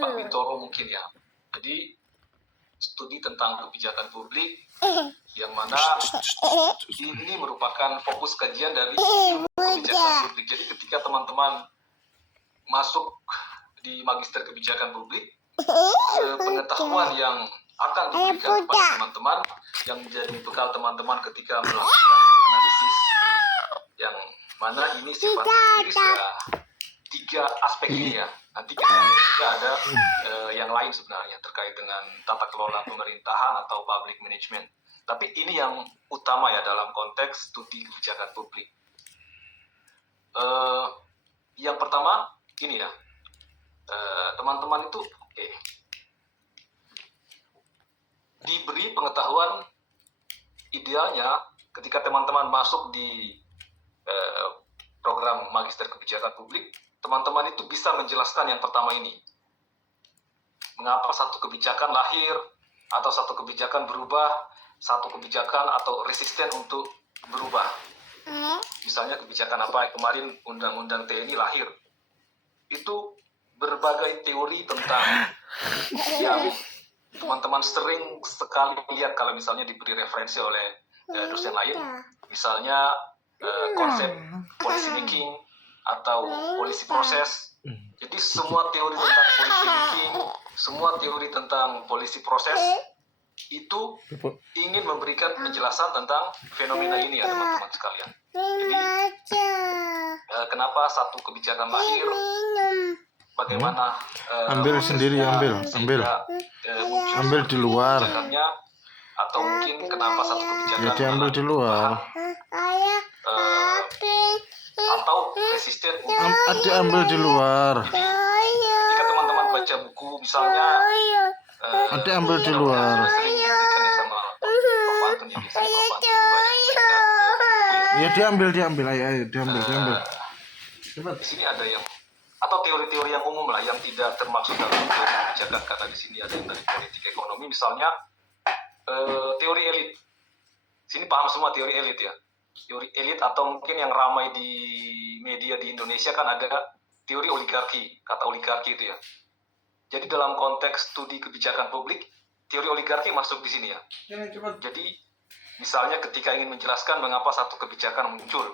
Pak Bintoro mungkin ya. Jadi studi tentang kebijakan publik yang mana ini merupakan fokus kajian dari ilmu kebijakan publik. Jadi ketika teman-teman masuk di magister kebijakan publik, pengetahuan yang akan diberikan kepada teman-teman yang menjadi bekal teman-teman ketika melakukan analisis yang mana ini sifatnya iris ya, 3 aspek ini ya. Nanti kita juga ada yang lain sebenarnya terkait dengan tata kelola pemerintahan atau public management. Tapi ini yang utama ya dalam konteks studi kebijakan publik. Yang pertama ini ya, teman-teman itu diberi pengetahuan idealnya ketika teman-teman masuk di program magister kebijakan publik, teman-teman itu bisa menjelaskan yang pertama ini. Mengapa satu kebijakan lahir, atau satu kebijakan berubah, satu kebijakan atau resisten untuk berubah. Misalnya kebijakan apa kemarin Undang-Undang TNI lahir. Itu berbagai teori tentang yang teman-teman sering sekali lihat kalau misalnya diberi referensi oleh dosen lain. Misalnya konsep policy making atau polisi proses. Jadi semua teori tentang policy making, semua teori tentang polisi proses itu ingin memberikan penjelasan tentang fenomena ini ya teman-teman sekalian. Jadi kenapa satu kebijakan lahir, bagaimana ambil sendiri, ambil di luar, atau mungkin kenapa satu kebijakan ya diambil di luar, atau resisten diambil di luar, jika teman-teman baca buku misalnya diambil di luar, ya diambil, ayo diambil. Di sini ada yang atau teori-teori yang umum lah yang tidak termaksud dalam teori kebijakan, kata di sini ada yang dari politik ekonomi misalnya, teori elit. Sini paham semua teori elit ya. Teori elit atau mungkin yang ramai di media di Indonesia kan ada teori oligarki, kata oligarki itu ya. Jadi dalam konteks studi kebijakan publik, teori oligarki masuk di sini ya. Jadi misalnya ketika ingin menjelaskan mengapa satu kebijakan muncul,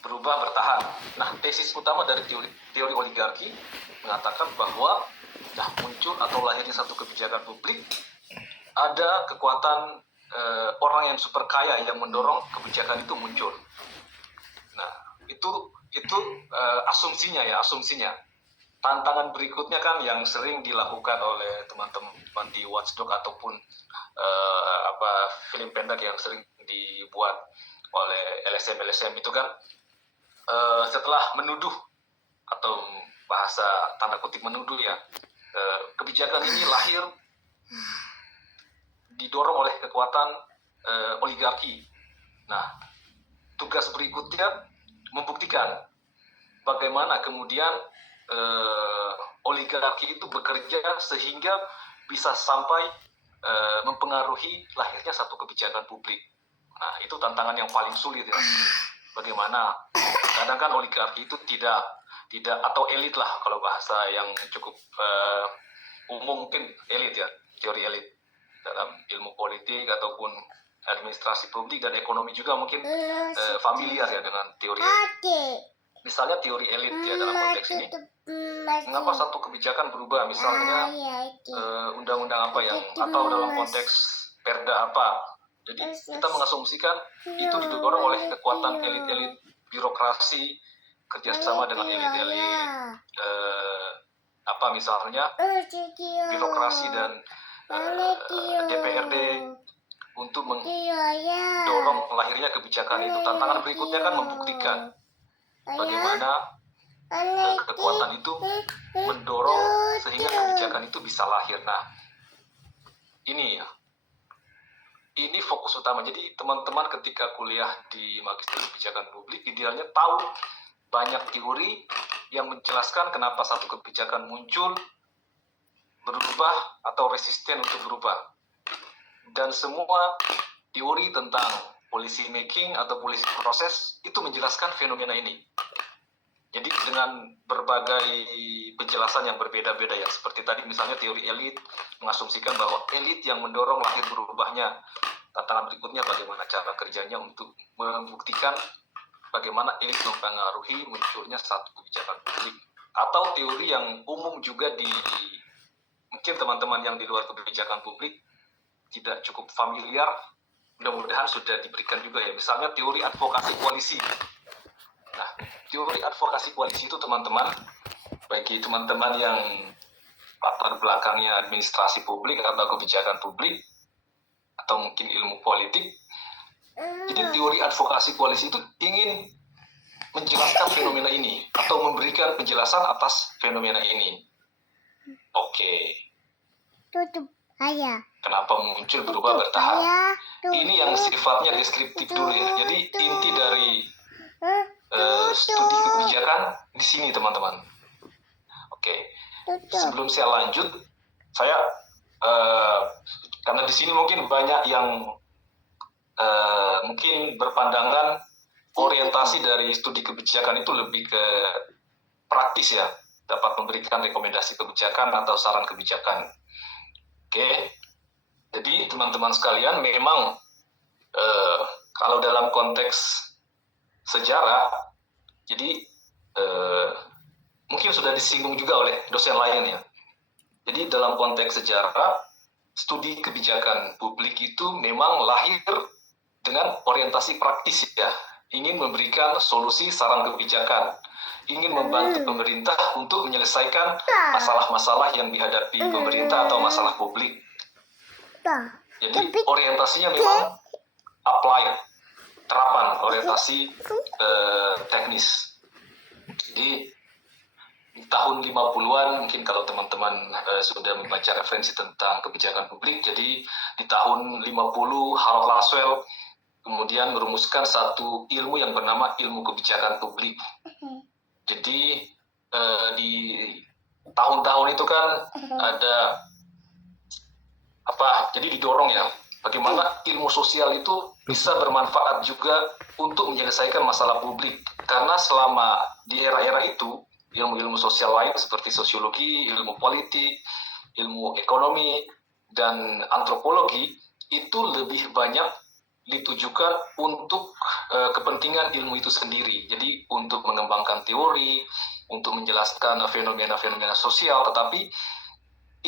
berubah, bertahan. Nah, tesis utama dari teori oligarki mengatakan bahwa muncul atau lahirnya satu kebijakan publik, ada kekuatan orang yang super kaya yang mendorong kebijakan itu muncul. Nah, itu asumsinya. Tantangan berikutnya kan yang sering dilakukan oleh teman-teman di Watchdog ataupun film pendek yang sering dibuat oleh LSM itu kan, setelah menuduh atau bahasa tanda kutip menuduh ya, kebijakan ini lahir didorong oleh kekuatan oligarki. Nah, tugas berikutnya membuktikan bagaimana kemudian oligarki itu bekerja sehingga bisa sampai mempengaruhi lahirnya satu kebijakan publik. Nah, itu tantangan yang paling sulit ya. Bagaimana kadang kan oligarki itu tidak atau elit lah kalau bahasa yang cukup umum mungkin elit ya, teori elit dalam ilmu politik ataupun administrasi publik dan ekonomi juga mungkin familiar ya dengan teori elit. Misalnya teori elit ya dalam konteks ini, mengapa satu kebijakan berubah, misalnya undang-undang apa yang atau dalam konteks perda apa. Jadi kita mengasumsikan itu didorong oleh kekuatan elit-elit birokrasi kerjasama dengan elit-elit misalnya birokrasi dan DPRD untuk mendorong lahirnya kebijakan itu. Tantangan berikutnya kan membuktikan bagaimana kekuatan itu mendorong sehingga kebijakan itu bisa lahir. Nah, ini fokus utama. Jadi teman-teman ketika kuliah di magister kebijakan publik idealnya tahu banyak teori yang menjelaskan kenapa satu kebijakan muncul, berubah atau resisten untuk berubah. Dan semua teori tentang policy making atau policy proses itu menjelaskan fenomena ini. Jadi dengan berbagai penjelasan yang berbeda-beda ya, seperti tadi misalnya teori elit mengasumsikan bahwa elit yang mendorong lahir berubahnya. Tantangan berikutnya bagaimana cara kerjanya untuk membuktikan bagaimana elit mempengaruhi munculnya satu kebijakan publik. Atau teori yang umum juga mungkin teman-teman yang di luar kebijakan publik tidak cukup familiar, mudah-mudahan sudah diberikan juga ya. Misalnya teori advokasi koalisi. Nah, teori advokasi koalisi itu teman-teman, bagi teman-teman yang latar belakangnya administrasi publik atau kebijakan publik, atau mungkin ilmu politik, jadi teori advokasi koalisi itu ingin menjelaskan fenomena ini, atau memberikan penjelasan atas fenomena ini. Oke. Tutup ayah. Kenapa muncul berubah bertahap? Ini yang sifatnya deskriptif dulu ya. Jadi inti dari studi kebijakan di sini teman-teman. Oke, sebelum saya lanjut, saya karena di sini mungkin banyak yang mungkin berpandangan orientasi dari studi kebijakan itu lebih ke praktis ya, dapat memberikan rekomendasi kebijakan atau saran kebijakan. Oke, jadi teman-teman sekalian memang kalau dalam konteks sejarah, jadi mungkin sudah disinggung juga oleh dosen lain ya. Jadi dalam konteks sejarah, studi kebijakan publik itu memang lahir dengan orientasi praktis ya, ingin memberikan solusi saran kebijakan, ingin membantu pemerintah untuk menyelesaikan masalah-masalah yang dihadapi pemerintah atau masalah publik. Jadi orientasinya memang apply, terapan, orientasi teknis. Jadi di tahun 50-an mungkin kalau teman-teman sudah membaca referensi tentang kebijakan publik, jadi di tahun 50 Harold Laswell kemudian merumuskan satu ilmu yang bernama ilmu kebijakan publik. Jadi di tahun-tahun itu kan ada jadi didorong ya, bagaimana ilmu sosial itu bisa bermanfaat juga untuk menyelesaikan masalah publik. Karena selama di era-era itu, ilmu-ilmu sosial lain seperti sosiologi, ilmu politik, ilmu ekonomi, dan antropologi itu lebih banyak ditujukan untuk kepentingan ilmu itu sendiri. Jadi untuk mengembangkan teori, untuk menjelaskan fenomena-fenomena sosial, tetapi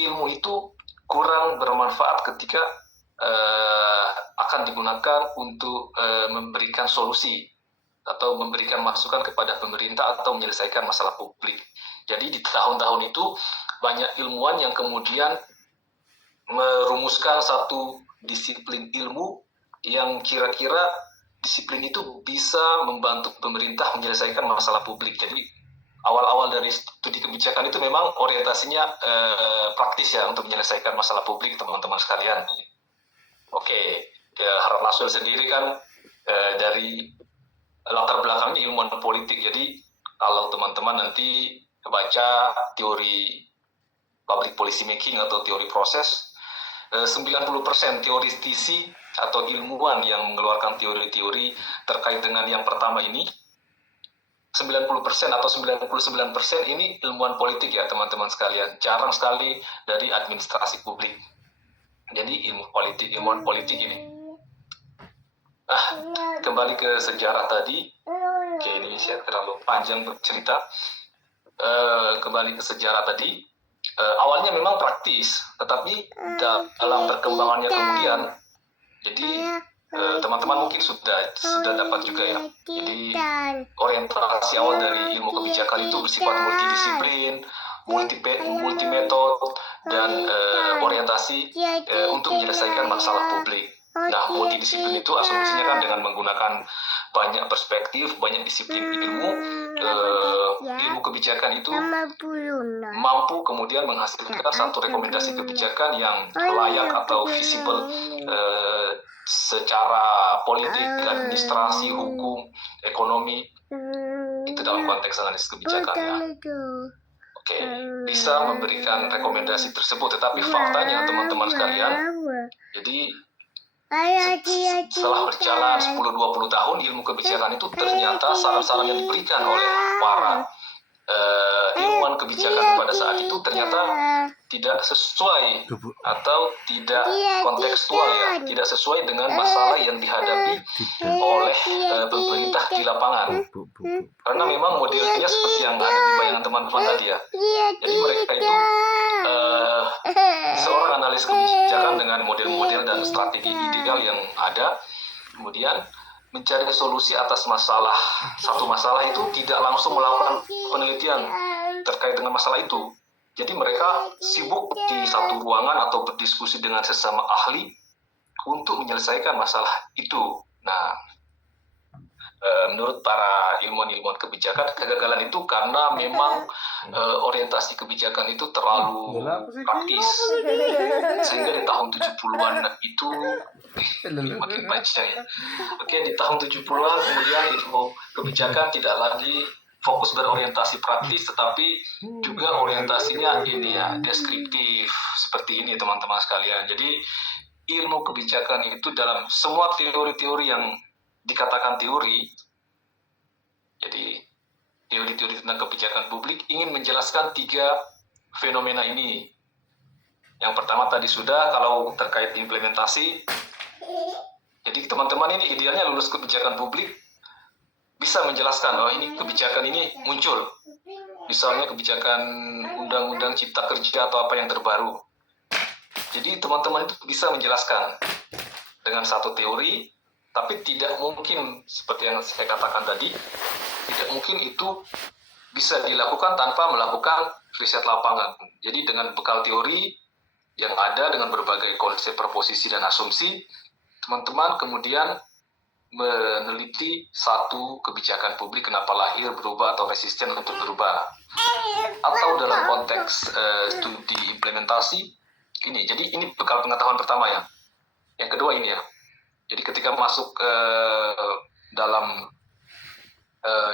ilmu itu kurang bermanfaat ketika akan digunakan untuk memberikan solusi atau memberikan masukan kepada pemerintah atau menyelesaikan masalah publik. Jadi di tahun-tahun itu banyak ilmuwan yang kemudian merumuskan satu disiplin ilmu yang kira-kira disiplin itu bisa membantu pemerintah menyelesaikan masalah publik. Jadi awal-awal dari studi kebijakan itu memang orientasinya praktis ya, untuk menyelesaikan masalah publik teman-teman sekalian. Oke, Harold Laswell sendiri kan dari latar belakangnya ilmuwan politik. Jadi kalau teman-teman nanti baca teori public policy making atau teori proses, 90% teoritisi atau ilmuwan yang mengeluarkan teori-teori terkait dengan yang pertama ini, 90% atau 99% ini ilmuwan politik ya teman-teman sekalian. Jarang sekali dari administrasi publik. Jadi ilmuwan politik ini. Kembali ke sejarah tadi. Oke, ini saya terlalu panjang bercerita. Kembali ke sejarah tadi. Awalnya memang praktis, tetapi dalam perkembangannya kemudian, jadi teman-teman mungkin sudah dapat juga ya. Jadi orientasi awal dari ilmu kebijakan itu bersifat multidisiplin, multi metode, dan orientasi untuk menyelesaikan masalah publik. Nah, multidisiplin itu asumsinya kan dengan menggunakan banyak perspektif, banyak disiplin ilmu, ilmu kebijakan itu mampu kemudian menghasilkan satu rekomendasi kebijakan yang layak atau visible secara politik, administrasi, hukum, ekonomi, itu dalam konteks analisis kebijakan ya. Oke, bisa memberikan rekomendasi tersebut, tetapi faktanya teman-teman sekalian, jadi Setelah berjalan 10-20 tahun, ilmu kebijakan itu ternyata saran-saran yang diberikan oleh para ilmuwan kebijakan pada saat itu ternyata tidak sesuai atau tidak kontekstual ya, tidak sesuai dengan masalah yang dihadapi oleh pemerintah di lapangan. Karena memang modelnya seperti yang ada di bayangan teman-teman tadi ya. Jadi mereka itu seorang analis kebijakan dengan model-model dan strategi ideal yang ada, kemudian mencari solusi atas satu masalah itu tidak langsung melakukan penelitian terkait dengan masalah itu. Jadi mereka sibuk di satu ruangan atau berdiskusi dengan sesama ahli untuk menyelesaikan masalah itu. Nah, menurut para ilmuwan kebijakan, kegagalan itu karena memang orientasi kebijakan itu terlalu praktis, sehingga di tahun 70-an itu makin baca ya. Oke, di tahun 70-an kemudian ilmu kebijakan tidak lagi fokus berorientasi praktis, tetapi juga orientasinya ini ya, deskriptif, seperti ini teman-teman sekalian. Jadi ilmu kebijakan itu dalam semua teori-teori yang dikatakan teori, jadi teori-teori tentang kebijakan publik ingin menjelaskan 3 fenomena ini. Yang pertama tadi sudah, kalau terkait implementasi, jadi teman-teman ini idealnya lulus kebijakan publik bisa menjelaskan, oh ini kebijakan ini muncul, misalnya kebijakan undang-undang cipta kerja atau apa yang terbaru. Jadi teman-teman itu bisa menjelaskan dengan satu teori, tapi tidak mungkin seperti yang saya katakan tadi, tidak mungkin itu bisa dilakukan tanpa melakukan riset lapangan. Jadi dengan bekal teori yang ada dengan berbagai konsep proposisi dan asumsi, teman-teman kemudian meneliti satu kebijakan publik kenapa lahir, berubah, atau resisten untuk berubah. Atau dalam konteks studi implementasi, ini. Jadi ini bekal pengetahuan pertama ya. Yang kedua ini ya. Jadi ketika masuk dalam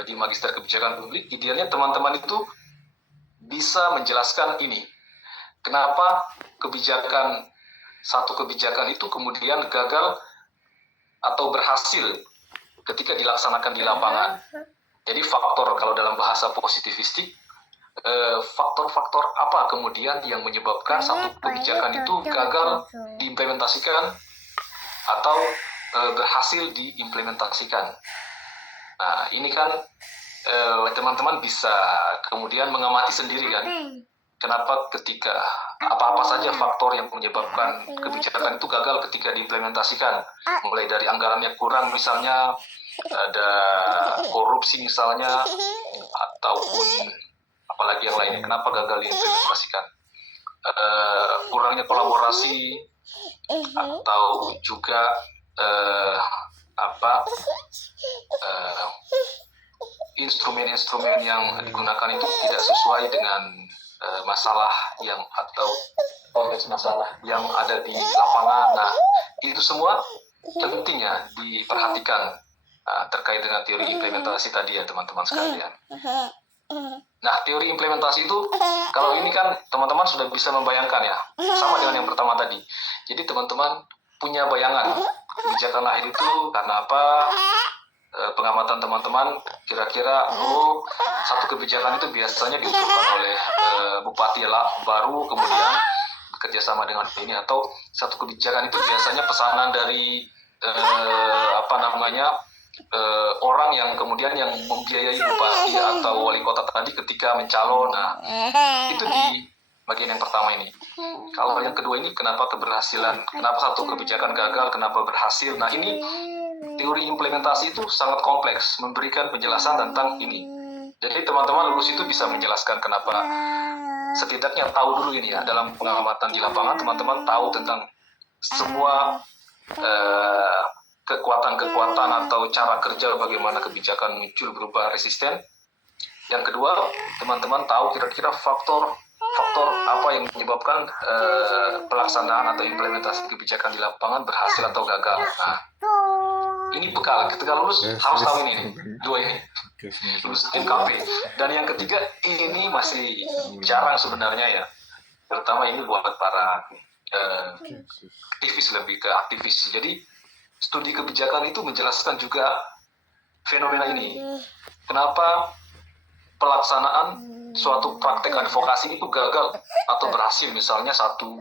di magister kebijakan publik, idealnya teman-teman itu bisa menjelaskan ini. Kenapa satu kebijakan itu kemudian gagal atau berhasil ketika dilaksanakan di lapangan. Jadi faktor, kalau dalam bahasa positivistik, faktor-faktor apa kemudian yang menyebabkan satu kebijakan itu gagal diimplementasikan atau berhasil diimplementasikan. Nah, ini kan teman-teman bisa kemudian mengamati sendiri kan, kenapa ketika apa-apa saja faktor yang menyebabkan kebijakan itu gagal ketika diimplementasikan, mulai dari anggarannya kurang misalnya, ada korupsi misalnya, ataupun apalagi yang lainnya, kenapa gagal diimplementasikan, kurangnya kolaborasi, atau juga instrumen-instrumen yang digunakan itu tidak sesuai dengan masalah yang atau konteks masalah yang ada di lapangan. Nah, itu semua pentingnya diperhatikan terkait dengan teori implementasi tadi ya teman-teman sekalian. Nah, teori implementasi itu, kalau ini kan teman-teman sudah bisa membayangkan ya, sama dengan yang pertama tadi. Jadi teman-teman punya bayangan kebijakan lahir itu karena apa, pengamatan teman-teman kira-kira satu kebijakan itu biasanya diusulkan oleh bupati baru, kemudian bekerjasama dengan ini, atau satu kebijakan itu biasanya pesanan dari orang yang kemudian yang membiayai bupati atau wali kota tadi ketika mencalon. Nah, itu di bagian yang pertama ini. Kalau yang kedua ini, kenapa satu kebijakan gagal, kenapa berhasil. Nah, ini teori implementasi itu sangat kompleks, memberikan penjelasan tentang ini. Jadi teman-teman lulus itu bisa menjelaskan kenapa, setidaknya tahu dulu ini ya, dalam pengamatan di lapangan teman-teman tahu tentang semua kekuatan-kekuatan atau cara kerja bagaimana kebijakan muncul, berubah, resisten. Yang kedua, teman-teman tahu kira-kira faktor apa yang menyebabkan pelaksanaan atau implementasi kebijakan di lapangan berhasil atau gagal. Nah, ini bekal ketika lulus harus tahu ini, dua ini, lulus MKP. Dan yang ketiga, ini masih jarang sebenarnya ya, terutama ini buat para aktivis, lebih ke aktivis. Jadi studi kebijakan itu menjelaskan juga fenomena ini. Kenapa pelaksanaan suatu praktek advokasi itu gagal atau berhasil, misalnya satu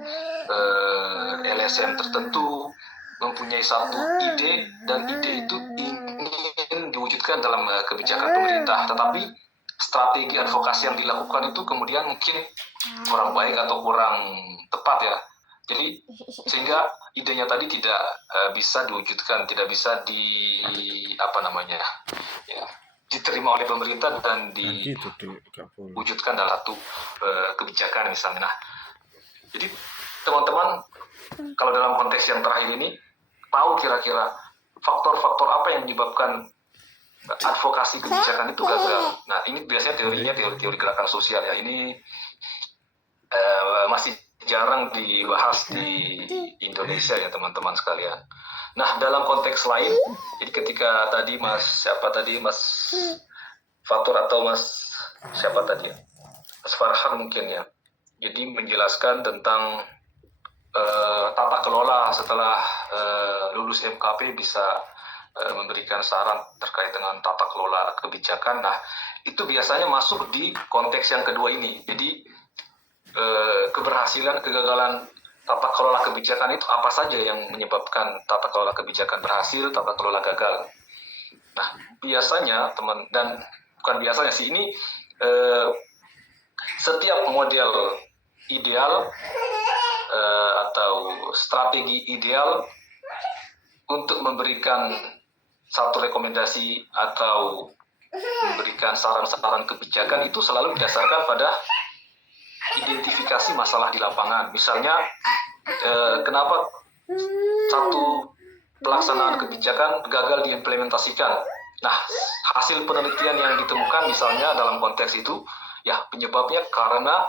LSM tertentu mempunyai satu ide dan ide itu ingin diwujudkan dalam kebijakan pemerintah, tetapi strategi advokasi yang dilakukan itu kemudian mungkin kurang baik atau kurang tepat ya. Jadi sehingga idenya tadi tidak bisa diwujudkan, tidak bisa diterima oleh pemerintah dan diwujudkan dalam satu kebijakan misalnya. Nah, jadi teman-teman kalau dalam konteks yang terakhir ini tahu kira-kira faktor-faktor apa yang menyebabkan advokasi kebijakan itu gagal. Nah, ini biasanya teorinya teori gerakan sosial ya. Ini masih jarang dibahas di Indonesia ya teman-teman sekalian. Nah, dalam konteks lain, jadi ketika tadi Mas Fatur atau Mas Farhan mungkin ya, jadi menjelaskan tentang tata kelola setelah lulus MKP bisa memberikan saran terkait dengan tata kelola kebijakan. Nah, itu biasanya masuk di konteks yang kedua ini. Jadi keberhasilan, kegagalan tata kelola kebijakan itu apa saja yang menyebabkan tata kelola kebijakan berhasil, tata kelola gagal. Nah, biasanya bukan biasanya sih, ini setiap model ideal atau strategi ideal untuk memberikan satu rekomendasi atau memberikan saran-saran kebijakan itu selalu didasarkan pada identifikasi masalah di lapangan. Misalnya kenapa satu pelaksanaan kebijakan gagal diimplementasikan. Nah, hasil penelitian yang ditemukan misalnya dalam konteks itu ya penyebabnya karena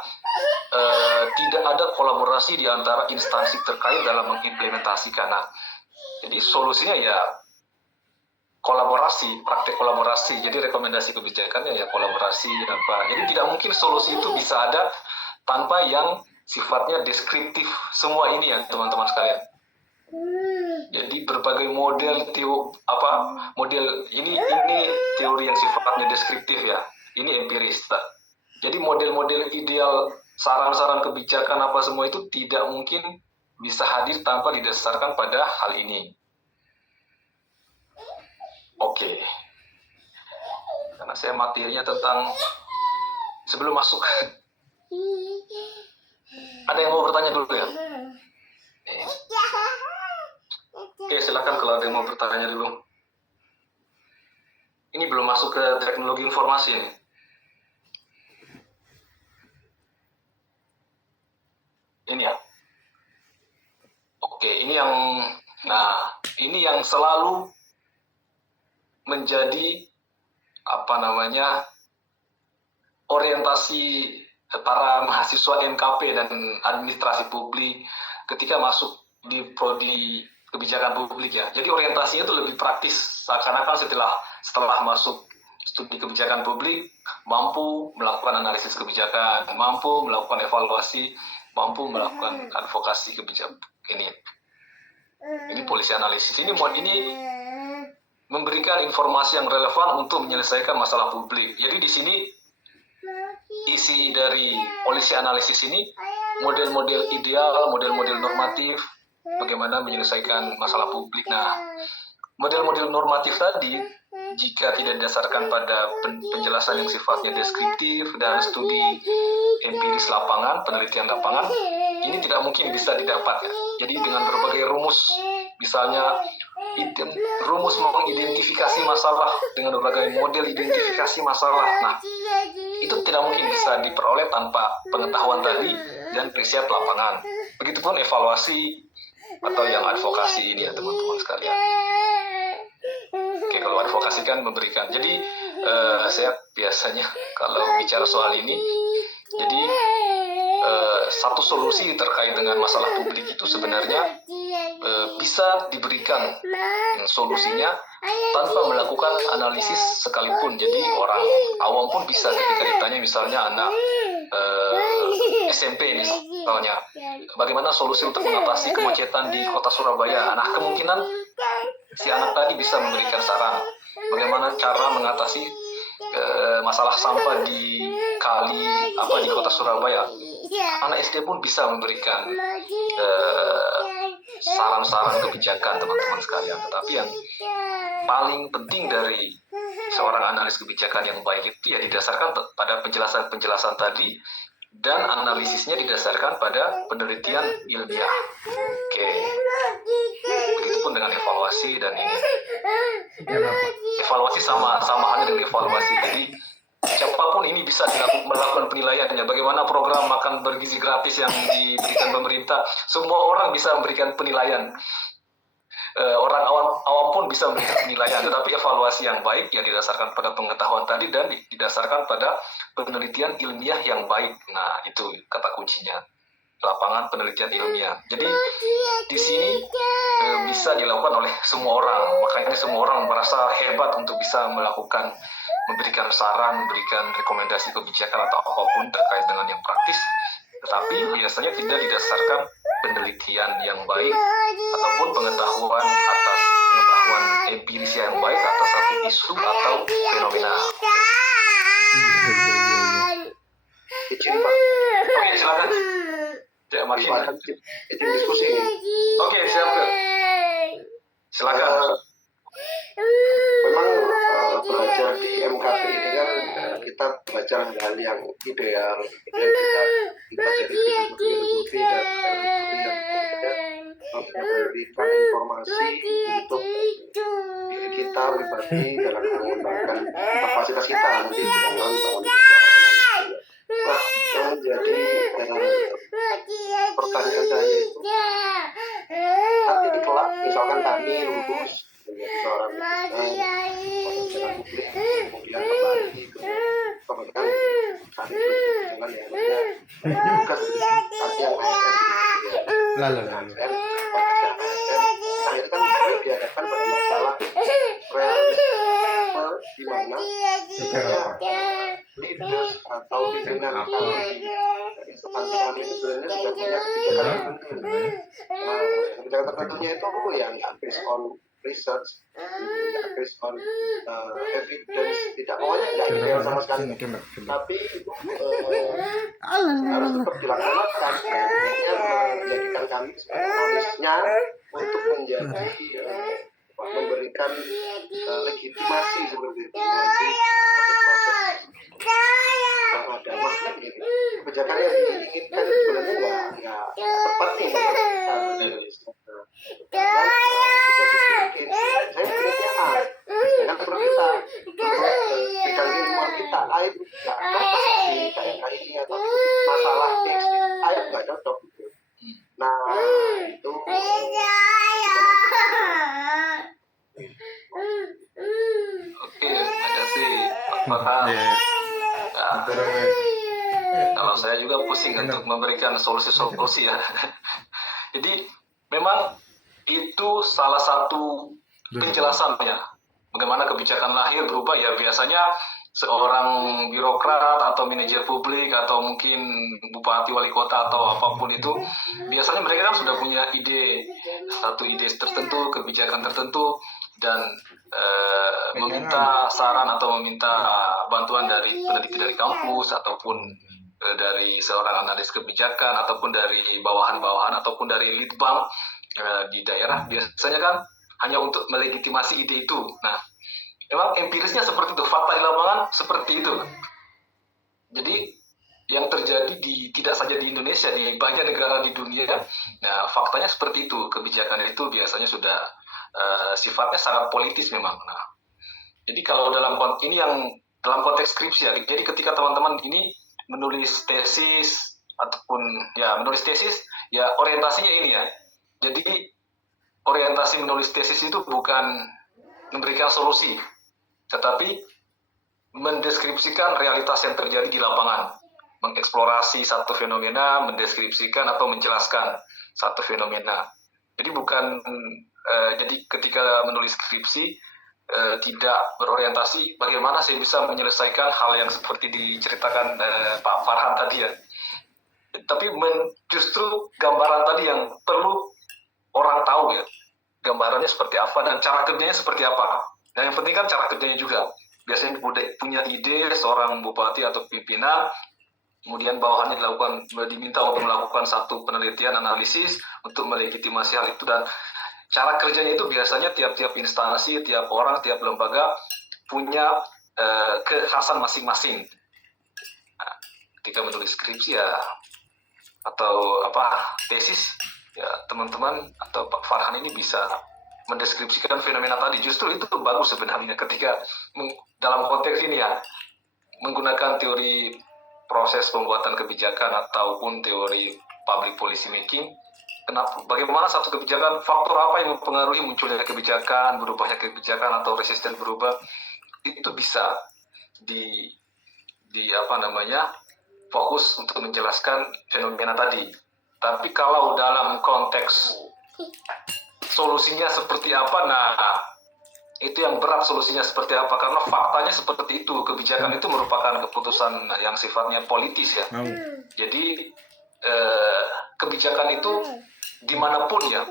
tidak ada kolaborasi di antara instansi terkait dalam mengimplementasikan. Nah, jadi solusinya ya kolaborasi, praktek kolaborasi. Jadi rekomendasi kebijakannya ya kolaborasi apa. Jadi tidak mungkin solusi itu bisa ada tanpa yang sifatnya deskriptif semua ini ya teman-teman sekalian. Jadi berbagai model ini teori yang sifatnya deskriptif ya. Ini empiris. Jadi model-model ideal, saran-saran kebijakan apa semua itu tidak mungkin bisa hadir tanpa didasarkan pada hal ini. Oke. Karena saya materinya tentang sebelum masuk. Ada yang mau bertanya dulu ya? Oke, silakan kalau ada yang mau bertanya dulu. Ini belum masuk ke teknologi informasi nih. Ini ya. Oke, ini yang selalu menjadi orientasi para mahasiswa MKP dan administrasi publik ketika masuk di prodi kebijakan publik ya. Jadi orientasinya itu lebih praktis, seakan-akan setelah masuk studi kebijakan publik mampu melakukan analisis kebijakan, mampu melakukan evaluasi, mampu melakukan advokasi kebijakan. Ini polisi analisis. Ini memberikan informasi yang relevan untuk menyelesaikan masalah publik. Jadi di sini isi dari polisi analisis ini model-model ideal, model-model normatif, bagaimana menyelesaikan masalah publik. Nah, model-model normatif tadi jika tidak didasarkan pada penjelasan yang sifatnya deskriptif dan studi empiris lapangan, penelitian lapangan, ini tidak mungkin bisa didapat ya. Jadi dengan berbagai rumus, misalnya rumus mengidentifikasi masalah dengan berbagai model identifikasi masalah. Nah, itu tidak mungkin bisa diperoleh tanpa pengetahuan tadi dan riset lapangan. Begitupun evaluasi atau yang advokasi ini ya teman-teman sekalian. Oke, kalau advokasi kan memberikan. Jadi saya biasanya kalau bicara soal ini, jadi satu solusi terkait dengan masalah publik itu sebenarnya bisa diberikan solusinya tanpa melakukan analisis sekalipun. Jadi orang awam pun bisa ketika ditanya misalnya anak SMP misalnya, bagaimana solusi untuk mengatasi kemacetan di kota Surabaya. Nah, kemungkinan si anak tadi bisa memberikan saran bagaimana cara mengatasi masalah sampah di kali di kota Surabaya. Anak SD pun bisa memberikan saran-saran kebijakan, teman-teman sekalian. Tetapi yang paling penting dari seorang analis kebijakan yang baik itu ya didasarkan pada penjelasan-penjelasan tadi, dan analisisnya didasarkan pada penelitian ilmiah. Oke. Begitupun dengan evaluasi dan ini. Evaluasi sama halnya dengan evaluasi. Jadi siapapun ini bisa melakukan penilaiannya. Bagaimana program makan bergizi gratis yang diberikan pemerintah, semua orang bisa memberikan penilaian. Orang awam pun bisa memberikan penilaian, tetapi evaluasi yang baik ya didasarkan pada pengetahuan tadi dan didasarkan pada penelitian ilmiah yang baik. Nah, itu kata kuncinya, lapangan penelitian ilmiah. Jadi di sini bisa dilakukan oleh semua orang, makanya semua orang merasa hebat untuk bisa memberikan saran, memberikan rekomendasi kebijakan atau apapun terkait dengan yang praktis, tetapi biasanya tidak didasarkan penelitian yang baik ataupun pengetahuan empiris yang baik atas satu isu atau fenomena. Oke, silakan. Ya, mari itu diskusi. Oke, siap. Silakan. Memang belajar di MKP ini kan kita belajar hal yang ideal, kita jadi filosofi dan memberikan informasi untuk diri kita pribadi dalam mengembangkan kapasitas kita nanti dalam Nah, yang menjadi pertanyaan saya itu nanti kelak misalkan kami lulus menjadi seorang pejabat publik, kemudian kembali ke pemerintahan, kami berjalan yang tugas nanti yang ASN akhirnya kan dihadapkan pada masalah realisme di mana leaders atau pimpinan kami instansi kami itu sebenarnya sudah punya kebijakan tertentu. Nah, kebijakan tertentunya itu yang based on research, based on evidence, tidak pokoknya tidak ideal sama sekali. Tapi itu harus tetap dilaksanakan. Menjadikan kami sebagai analisnya untuk menjadi memberikan legitimasi seperti itu bagi proses yang ada. Maksudnya begini, kebijakan yang diinginkan sebenarnya nggak tepat nih. Saya pilihnya A, jangan perlu kita bidang ilmuwan kita A itu nggak cocok di daerah ini atau masalah X A itu nggak cocok. Nah itu Oke, terima kasih Pak Farhan. Kalau saya juga pusing untuk memberikan solusi-solusi ya. Jadi memang itu salah satu penjelasannya. Bagaimana kebijakan lahir berubah ya biasanya seorang birokrat atau manajer publik atau mungkin bupati wali kota atau apapun itu biasanya mereka kan sudah punya satu ide tertentu, kebijakan tertentu, dan meminta saran atau meminta bantuan dari peneliti dari kampus ataupun dari seorang analis kebijakan ataupun dari bawahan-bawahan ataupun dari litbang di daerah, biasanya kan hanya untuk melegitimasi ide itu. Nah, memang empirisnya seperti itu, fakta di lapangan seperti itu. Jadi yang terjadi tidak saja di Indonesia, di banyak negara di dunia, nah, faktanya seperti itu. Kebijakan itu biasanya sudah sifatnya sangat politis memang. Nah, jadi kalau dalam konteks skripsi ya, jadi ketika teman-teman ini menulis tesis ataupun ya menulis tesis, ya orientasinya ini ya. Jadi orientasi menulis tesis itu bukan memberikan solusi, tetapi mendeskripsikan realitas yang terjadi di lapangan, mengeksplorasi satu fenomena, mendeskripsikan atau menjelaskan satu fenomena. Jadi jadi ketika menulis skripsi tidak berorientasi bagaimana saya bisa menyelesaikan hal yang seperti diceritakan Pak Farhan tadi ya. Tapi justru gambaran tadi yang perlu orang tahu ya, gambarannya seperti apa dan cara kerjanya seperti apa. Dan yang penting kan cara kerjanya juga. Biasanya punya ide seorang bupati atau pimpinan, kemudian bawahannya diminta untuk melakukan satu penelitian analisis untuk melegitimasi hal itu, dan cara kerjanya itu biasanya tiap-tiap instansi, tiap orang, tiap lembaga punya kekhasan masing-masing. Nah, ketika menulis skripsi ya atau tesis ya, teman-teman atau Pak Farhan ini bisa mendeskripsikan fenomena tadi. Justru itu bagus sebenarnya ketika dalam konteks ini ya, menggunakan teori proses pembuatan kebijakan ataupun teori public policy making. Bagaimana satu kebijakan, faktor apa yang mempengaruhi munculnya kebijakan, berubahnya kebijakan atau resisten berubah, itu bisa fokus untuk menjelaskan fenomena tadi. Tapi kalau dalam konteks solusinya seperti apa, nah itu yang berat, solusinya seperti apa, karena faktanya seperti itu, kebijakan itu merupakan keputusan yang sifatnya politis ya. Jadi kebijakan itu dimanapun ya,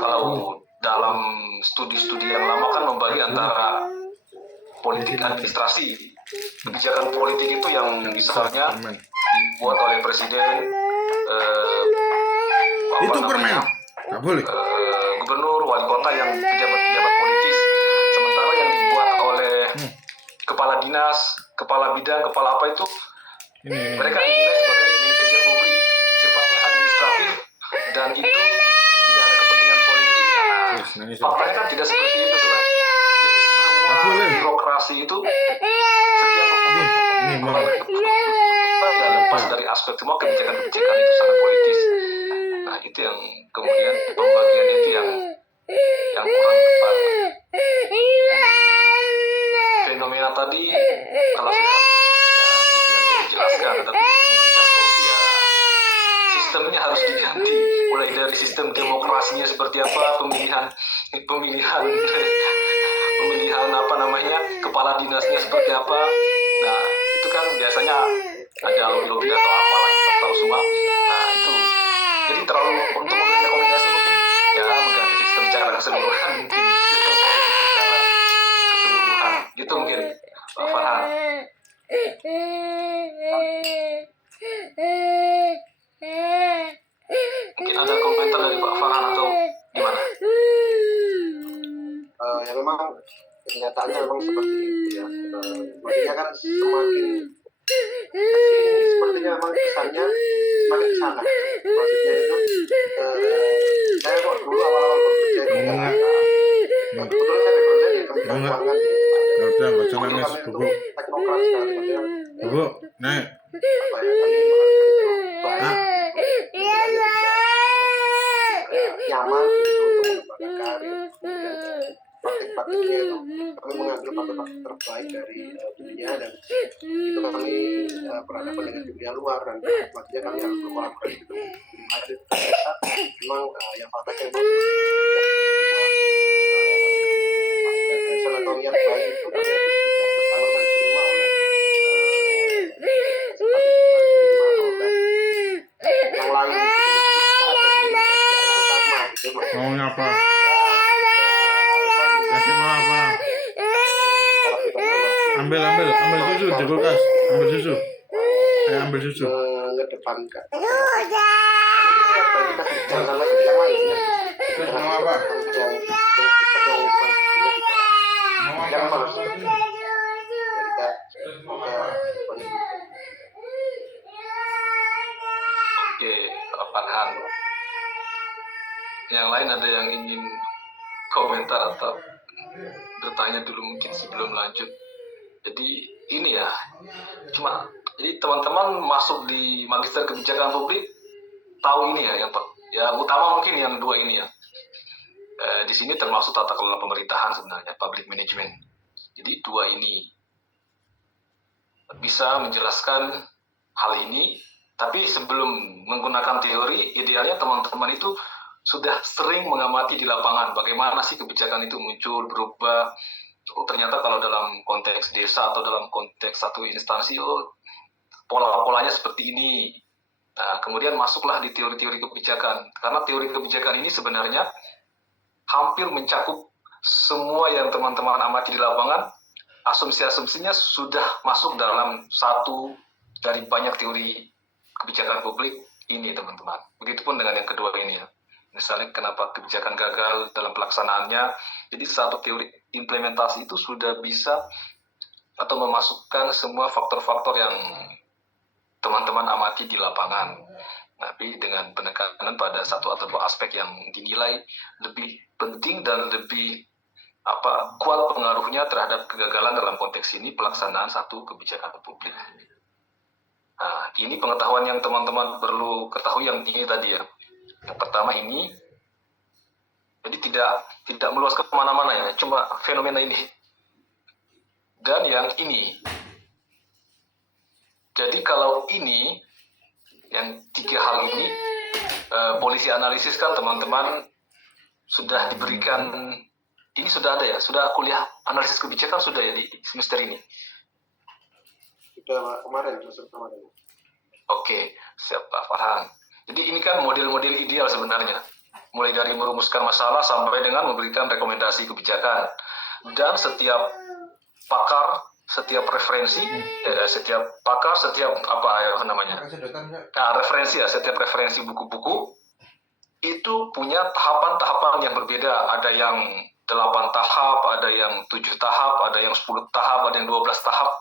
kalau dalam studi-studi yang lama kan membagi antara politik administrasi. Kebijakan politik itu yang misalnya dibuat oleh presiden, Itu permen. Nggak boleh. gubernur, wali kota yang pejabat-pejabat politis. Sementara yang dibuat oleh kepala dinas, kepala bidang, kepala apa itu, mereka dinilai sebagai manajer publik, sifatnya administratif, dan itu tidak ada kepentingan politik. Faktanya kan tidak seperti itu kan. Jadi semua birokrasi itu lepas dari aspek, semua kebijakan-kebijakan itu sangat politis. Nah itu yang kemudian pembagian itu yang kurang tepat. Fenomena tadi kalau saya idealnya dijelaskan, tetapi memberikan solusi ya sistemnya harus diganti, mulai dari sistem demokrasinya seperti apa, pemilihan kepala dinasnya seperti apa. Nah itu kan biasanya ada lobby atau apalah, kita tahu semua. Nah itu jadi terlalu untuk memberi rekomendasi mungkin ya mengganti sistem secara keseluruhan, mungkin sistem politik secara keseluruhan gitu mungkin Pak Farhan. Mungkin ada komentar dari Pak Farhan atau gimana? Ya memang kenyataannya memang seperti itu ya. Maksudnya kan semakin sepertinya memang kesannya semakin kesana. Maksudnya itu saya kok dulu awal-awal bekerja di Jakarta, kebetulan saya bekerja di Kementerian Keuangan. Udah, nggak usah nangis, Bu. Teknokrat sekali, maksudnya Bu, naik. apa ya, kami baik, nyaman gitu untuk mengembangkan karir. Praktik-praktiknya itu kami mengambil praktik terbaik dari dunia, dan itu kami berhadapan dengan dunia luar, dan maksudnya kami harus berkolaborasi dengan dunia lain. Memang yang faktanya senatorial yang baik itu kami harus diterima oleh yang lain gitu. Maunya apa? Kasih mau apa? Ambil susu di kulkas. Ambil susu. Ambil susu. Mengedepankan. Jangan sampai yang lain. Mau apa? Jangan malas. Oke, Pak Farhan. Yang lain ada yang ingin komentar atau bertanya dulu mungkin sebelum lanjut. Jadi ini ya, jadi teman-teman masuk di Magister Kebijakan Publik tahu ini ya, yang utama mungkin yang dua ini ya. Di sini termasuk tata kelola pemerintahan sebenarnya, public management. Jadi dua ini bisa menjelaskan hal ini. Tapi sebelum menggunakan teori, idealnya teman-teman itu sudah sering mengamati di lapangan bagaimana sih kebijakan itu muncul, berubah. Oh, ternyata kalau dalam konteks desa atau dalam konteks satu instansi, oh, pola-polanya seperti ini. Nah, kemudian masuklah di teori-teori kebijakan. Karena teori kebijakan ini sebenarnya hampir mencakup semua yang teman-teman amati di lapangan. Asumsi-asumsinya sudah masuk dalam satu dari banyak teori kebijakan publik ini, teman-teman. Begitupun dengan yang kedua ini ya. Misalnya kenapa kebijakan gagal dalam pelaksanaannya. Jadi satu teori implementasi itu sudah bisa atau memasukkan semua faktor-faktor yang teman-teman amati di lapangan. Tapi dengan penekanan pada satu atau dua aspek yang dinilai lebih penting dan lebih kuat pengaruhnya terhadap kegagalan dalam konteks ini pelaksanaan satu kebijakan publik. Nah, ini pengetahuan yang teman-teman perlu ketahui yang ini tadi ya. Yang pertama ini, jadi tidak meluas ke mana-mana ya, cuma fenomena ini. Dan yang ini, jadi kalau ini, yang tiga hal ini, polisi analisis kan teman-teman sudah diberikan, ini sudah ada ya, sudah kuliah analisis kebijakan sudah ya di semester ini. Sudah kemarin, semester kemarin. Oke, siap Pak Farhan. Jadi ini kan model-model ideal sebenarnya. Mulai dari merumuskan masalah sampai dengan memberikan rekomendasi kebijakan. Dan setiap pakar, setiap referensi, setiap pakar, setiap referensi ya, setiap referensi buku-buku itu punya tahapan-tahapan yang berbeda. Ada yang 8 tahap, ada yang 7 tahap, ada yang 10 tahap, ada yang 12 tahap.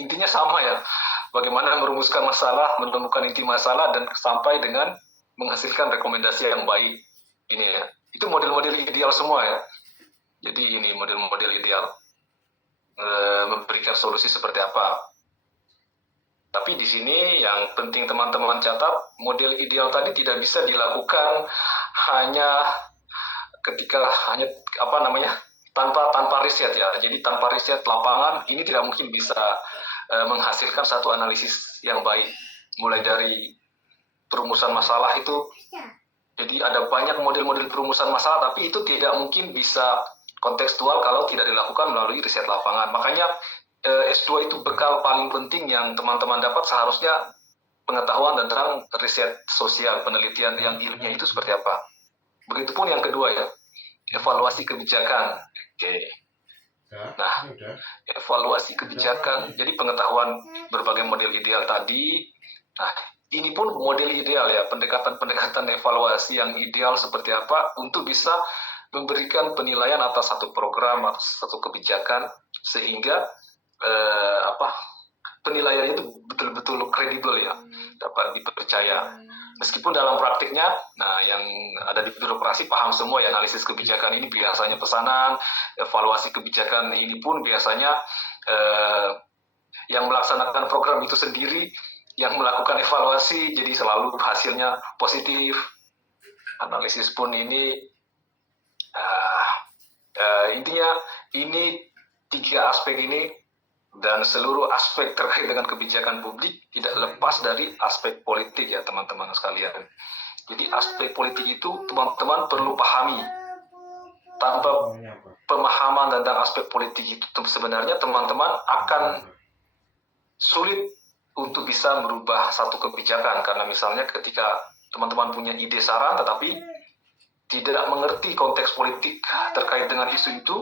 Intinya sama ya. Bagaimana merumuskan masalah, menemukan inti masalah, dan sampai dengan menghasilkan rekomendasi yang baik. Ini ya, itu model-model ideal semua ya. Jadi ini model-model ideal. Memberikan solusi seperti apa. Tapi di sini yang penting teman-teman catat, model ideal tadi tidak bisa dilakukan hanya tanpa riset ya. Jadi tanpa riset lapangan ini tidak mungkin bisa menghasilkan satu analisis yang baik. Mulai dari perumusan masalah itu, jadi ada banyak model-model perumusan masalah, tapi itu tidak mungkin bisa kontekstual kalau tidak dilakukan melalui riset lapangan. Makanya S2 itu bekal paling penting yang teman-teman dapat, seharusnya pengetahuan tentang riset sosial, penelitian yang ilmiah itu seperti apa. Begitupun yang kedua ya, evaluasi kebijakan. Oke. Nah, evaluasi kebijakan, jadi pengetahuan berbagai model ideal tadi. Nah, ini pun model ideal ya, pendekatan evaluasi yang ideal seperti apa untuk bisa memberikan penilaian atas satu program atau satu kebijakan sehingga penilaian itu betul-betul kredibel ya, dapat dipercaya. Meskipun dalam praktiknya, nah yang ada di birokrasi paham semua ya, analisis kebijakan ini biasanya pesanan, evaluasi kebijakan ini pun biasanya yang melaksanakan program itu sendiri yang melakukan evaluasi, jadi selalu hasilnya positif. Analisis pun ini intinya ini tiga aspek ini dan seluruh aspek terkait dengan kebijakan publik tidak lepas dari aspek politik ya teman-teman sekalian. Jadi aspek politik itu teman-teman perlu pahami. Tanpa pemahaman tentang aspek politik itu sebenarnya teman-teman akan sulit untuk bisa merubah satu kebijakan. Karena misalnya ketika teman-teman punya ide saran tetapi tidak mengerti konteks politik terkait dengan isu itu,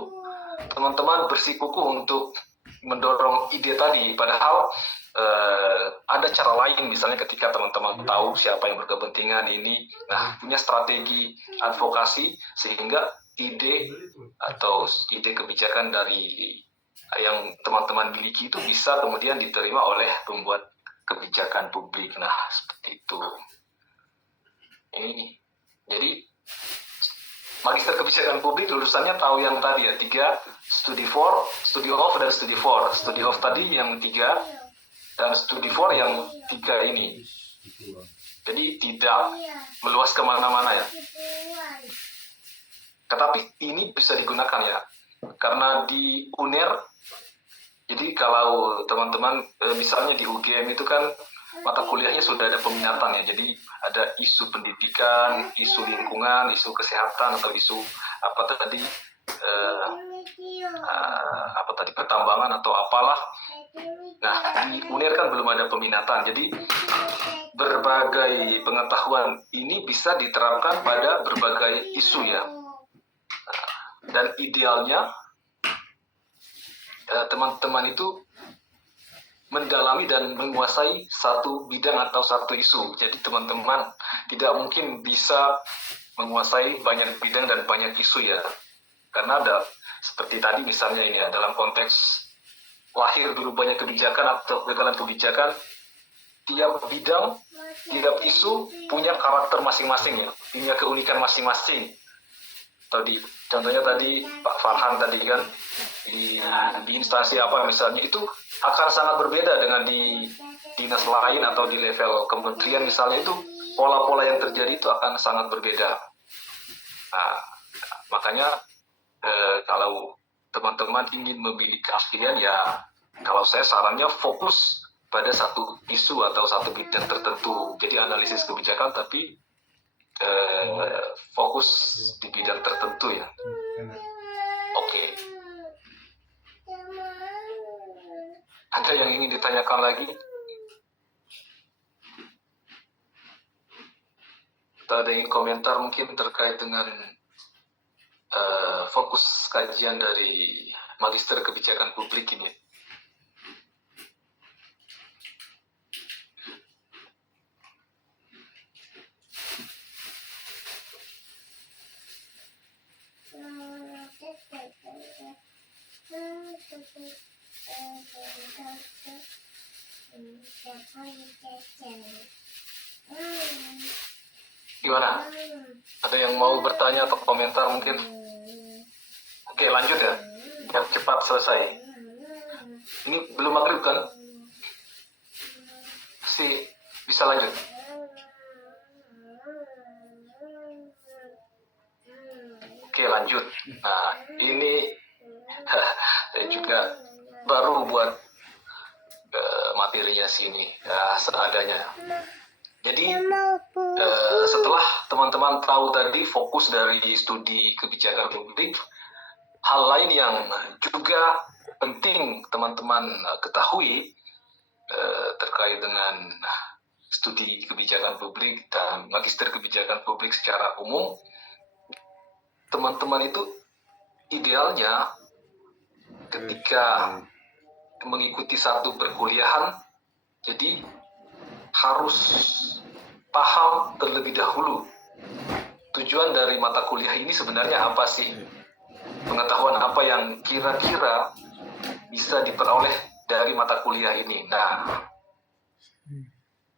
teman-teman bersikukuh untuk mendorong ide tadi, padahal ada cara lain. Misalnya ketika teman-teman tahu siapa yang berkepentingan ini, nah punya strategi advokasi sehingga ide atau ide kebijakan dari yang teman-teman miliki itu bisa kemudian diterima oleh pembuat kebijakan publik. Nah seperti itu. Ini jadi Magister Kebijakan Publik lulusannya tahu yang tadi ya, 3, studi of dan studi for. Studi of tadi yang 3 dan studi for yang 3 ini. Jadi tidak meluas kemana-mana ya. Tetapi ini bisa digunakan ya, karena di UNER, jadi kalau teman-teman misalnya di UGM itu kan mata kuliahnya sudah ada peminatan ya. Jadi ada isu pendidikan, isu lingkungan, isu kesehatan atau isu apa tadi pertambangan atau apalah. Nah, di UNER kan belum ada peminatan. Jadi berbagai pengetahuan ini bisa diterapkan pada berbagai isu ya. Dan idealnya teman-teman itu mendalami dan menguasai satu bidang atau satu isu. Jadi teman-teman tidak mungkin bisa menguasai banyak bidang dan banyak isu ya. Karena ada seperti tadi misalnya ini ya, dalam konteks lahir dulu banyak kebijakan atau kegagalan kebijakan, tiap bidang, tiap isu punya karakter masing-masing ya, punya keunikan masing-masing. Tadi contohnya tadi Pak Farhan tadi kan di instansi apa misalnya itu akan sangat berbeda dengan di dinas lain atau di level kementerian misalnya, itu pola-pola yang terjadi itu akan sangat berbeda. Nah, makanya kalau teman-teman ingin memilih keahlian ya, kalau saya sarannya fokus pada satu isu atau satu bidang tertentu. Jadi analisis kebijakan tapi fokus di bidang tertentu ya. Oke. Ada yang ingin ditanyakan lagi? Atau ada yang komentar mungkin terkait dengan fokus kajian dari Magister Kebijakan Publik ini? Gimana? Ada yang mau bertanya atau komentar mungkin? Oke, lanjut ya. Biar cepat selesai. Ini belum maghrib kan? Bisa lanjut. Oke, lanjut. Nah, ini saya juga baru buat materinya sini ya, seadanya. Jadi setelah teman-teman tahu tadi fokus dari studi kebijakan publik, hal lain yang juga penting teman-teman ketahui terkait dengan studi kebijakan publik dan magister kebijakan publik secara umum, teman-teman itu idealnya ketika mengikuti satu perkuliahan, jadi harus paham terlebih dahulu tujuan dari mata kuliah ini sebenarnya apa sih, pengetahuan apa yang kira-kira bisa diperoleh dari mata kuliah ini. Nah,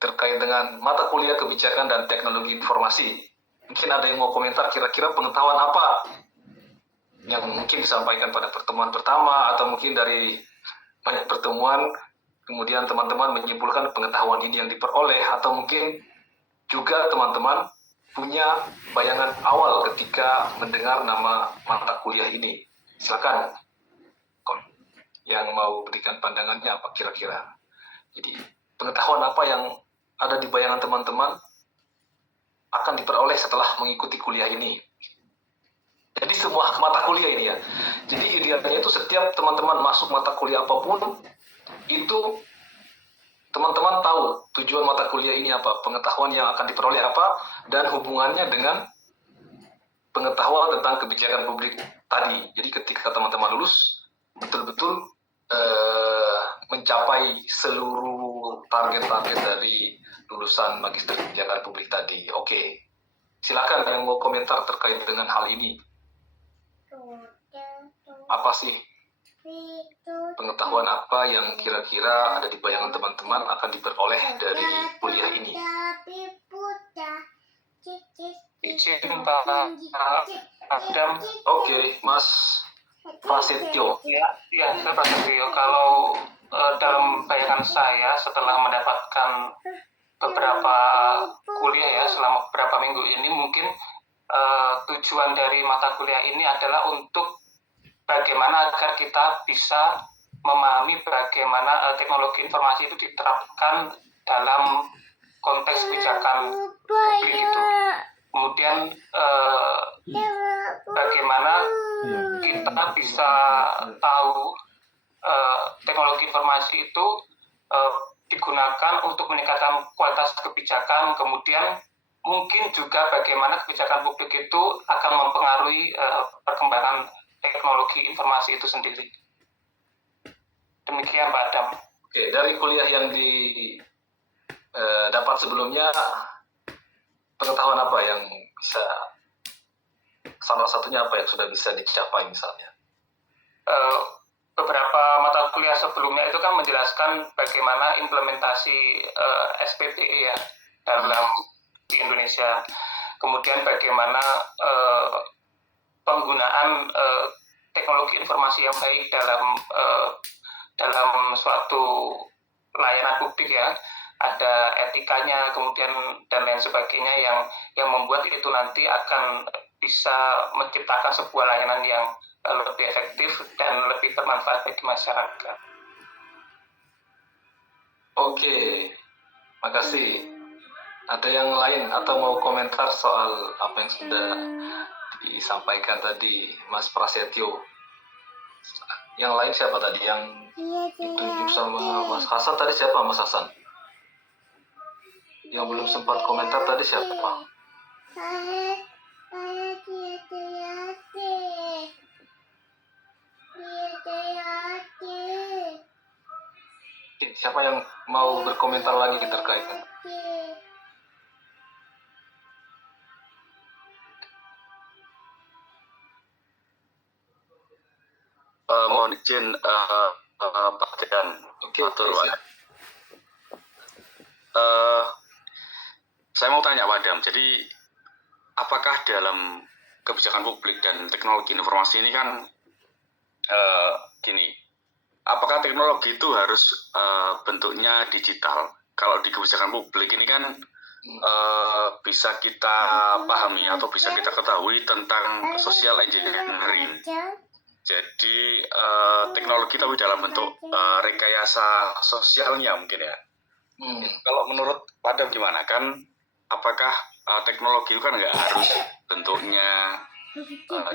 terkait dengan mata kuliah kebijakan dan teknologi informasi, mungkin ada yang mau komentar kira-kira pengetahuan apa yang mungkin disampaikan pada pertemuan pertama, atau mungkin dari banyak pertemuan kemudian teman-teman menyimpulkan pengetahuan ini yang diperoleh, atau mungkin juga teman-teman punya bayangan awal ketika mendengar nama mata kuliah ini. Silakan yang mau berikan pandangannya apa kira-kira. Jadi pengetahuan apa yang ada di bayangan teman-teman akan diperoleh setelah mengikuti kuliah ini. Jadi semua mata kuliah ini ya. Jadi idealnya itu setiap teman-teman masuk mata kuliah apapun, itu teman-teman tahu tujuan mata kuliah ini apa, pengetahuan yang akan diperoleh apa, dan hubungannya dengan pengetahuan tentang kebijakan publik tadi. Jadi ketika teman-teman lulus, betul-betul mencapai seluruh target-target dari lulusan magister kebijakan publik tadi. Oke, silakan yang mau komentar terkait dengan hal ini. Apa sih pengetahuan apa yang kira-kira ada di bayangan teman-teman akan diperoleh dari kuliah ini? Izin Pak Adam. Oke, Mas Prasetyo. Ya, saya Prasetyo. Kalau dalam bayangan saya setelah mendapatkan beberapa kuliah ya selama beberapa minggu ini, mungkin tujuan dari mata kuliah ini adalah untuk bagaimana agar kita bisa memahami bagaimana teknologi informasi itu diterapkan dalam konteks kebijakan publik itu. Kemudian bagaimana kita bisa tahu teknologi informasi itu digunakan untuk meningkatkan kualitas kebijakan, kemudian mungkin juga bagaimana kebijakan publik itu akan mempengaruhi perkembangan teknologi informasi itu sendiri. Demikian Pak Adam. Oke, dari kuliah yang dapat sebelumnya, pengetahuan apa yang bisa, salah satunya apa yang sudah bisa dicapai misalnya? Beberapa mata kuliah sebelumnya itu kan menjelaskan bagaimana implementasi SPPE ya dalam di Indonesia. Kemudian bagaimana penggunaan teknologi informasi yang baik dalam suatu layanan publik ya. Ada etikanya, kemudian dan lain sebagainya yang membuat itu nanti akan bisa menciptakan sebuah layanan yang lebih efektif dan lebih bermanfaat bagi masyarakat. Oke, makasih. Ada yang lain atau mau komentar soal apa yang sudah disampaikan tadi Mas Prasetyo? Yang lain siapa tadi yang ditunjuk sama Mas Hasan tadi, siapa Mas Hasan? Yang belum sempat komentar tadi siapa? Siapa yang mau berkomentar lagi terkait? Mohon izin Pak Dekan. Oke, Atur, siap. Pak. Saya mau tanya Pak Adam, jadi apakah dalam kebijakan publik dan teknologi informasi ini kan gini, apakah teknologi itu harus bentuknya digital? Kalau di kebijakan publik ini kan bisa kita pahami atau bisa kita ketahui tentang social engineering. Jadi teknologi tapi dalam bentuk rekayasa sosialnya mungkin ya. Kalau menurut Pak Adam gimana? Kan apakah teknologi itu kan nggak harus bentuknya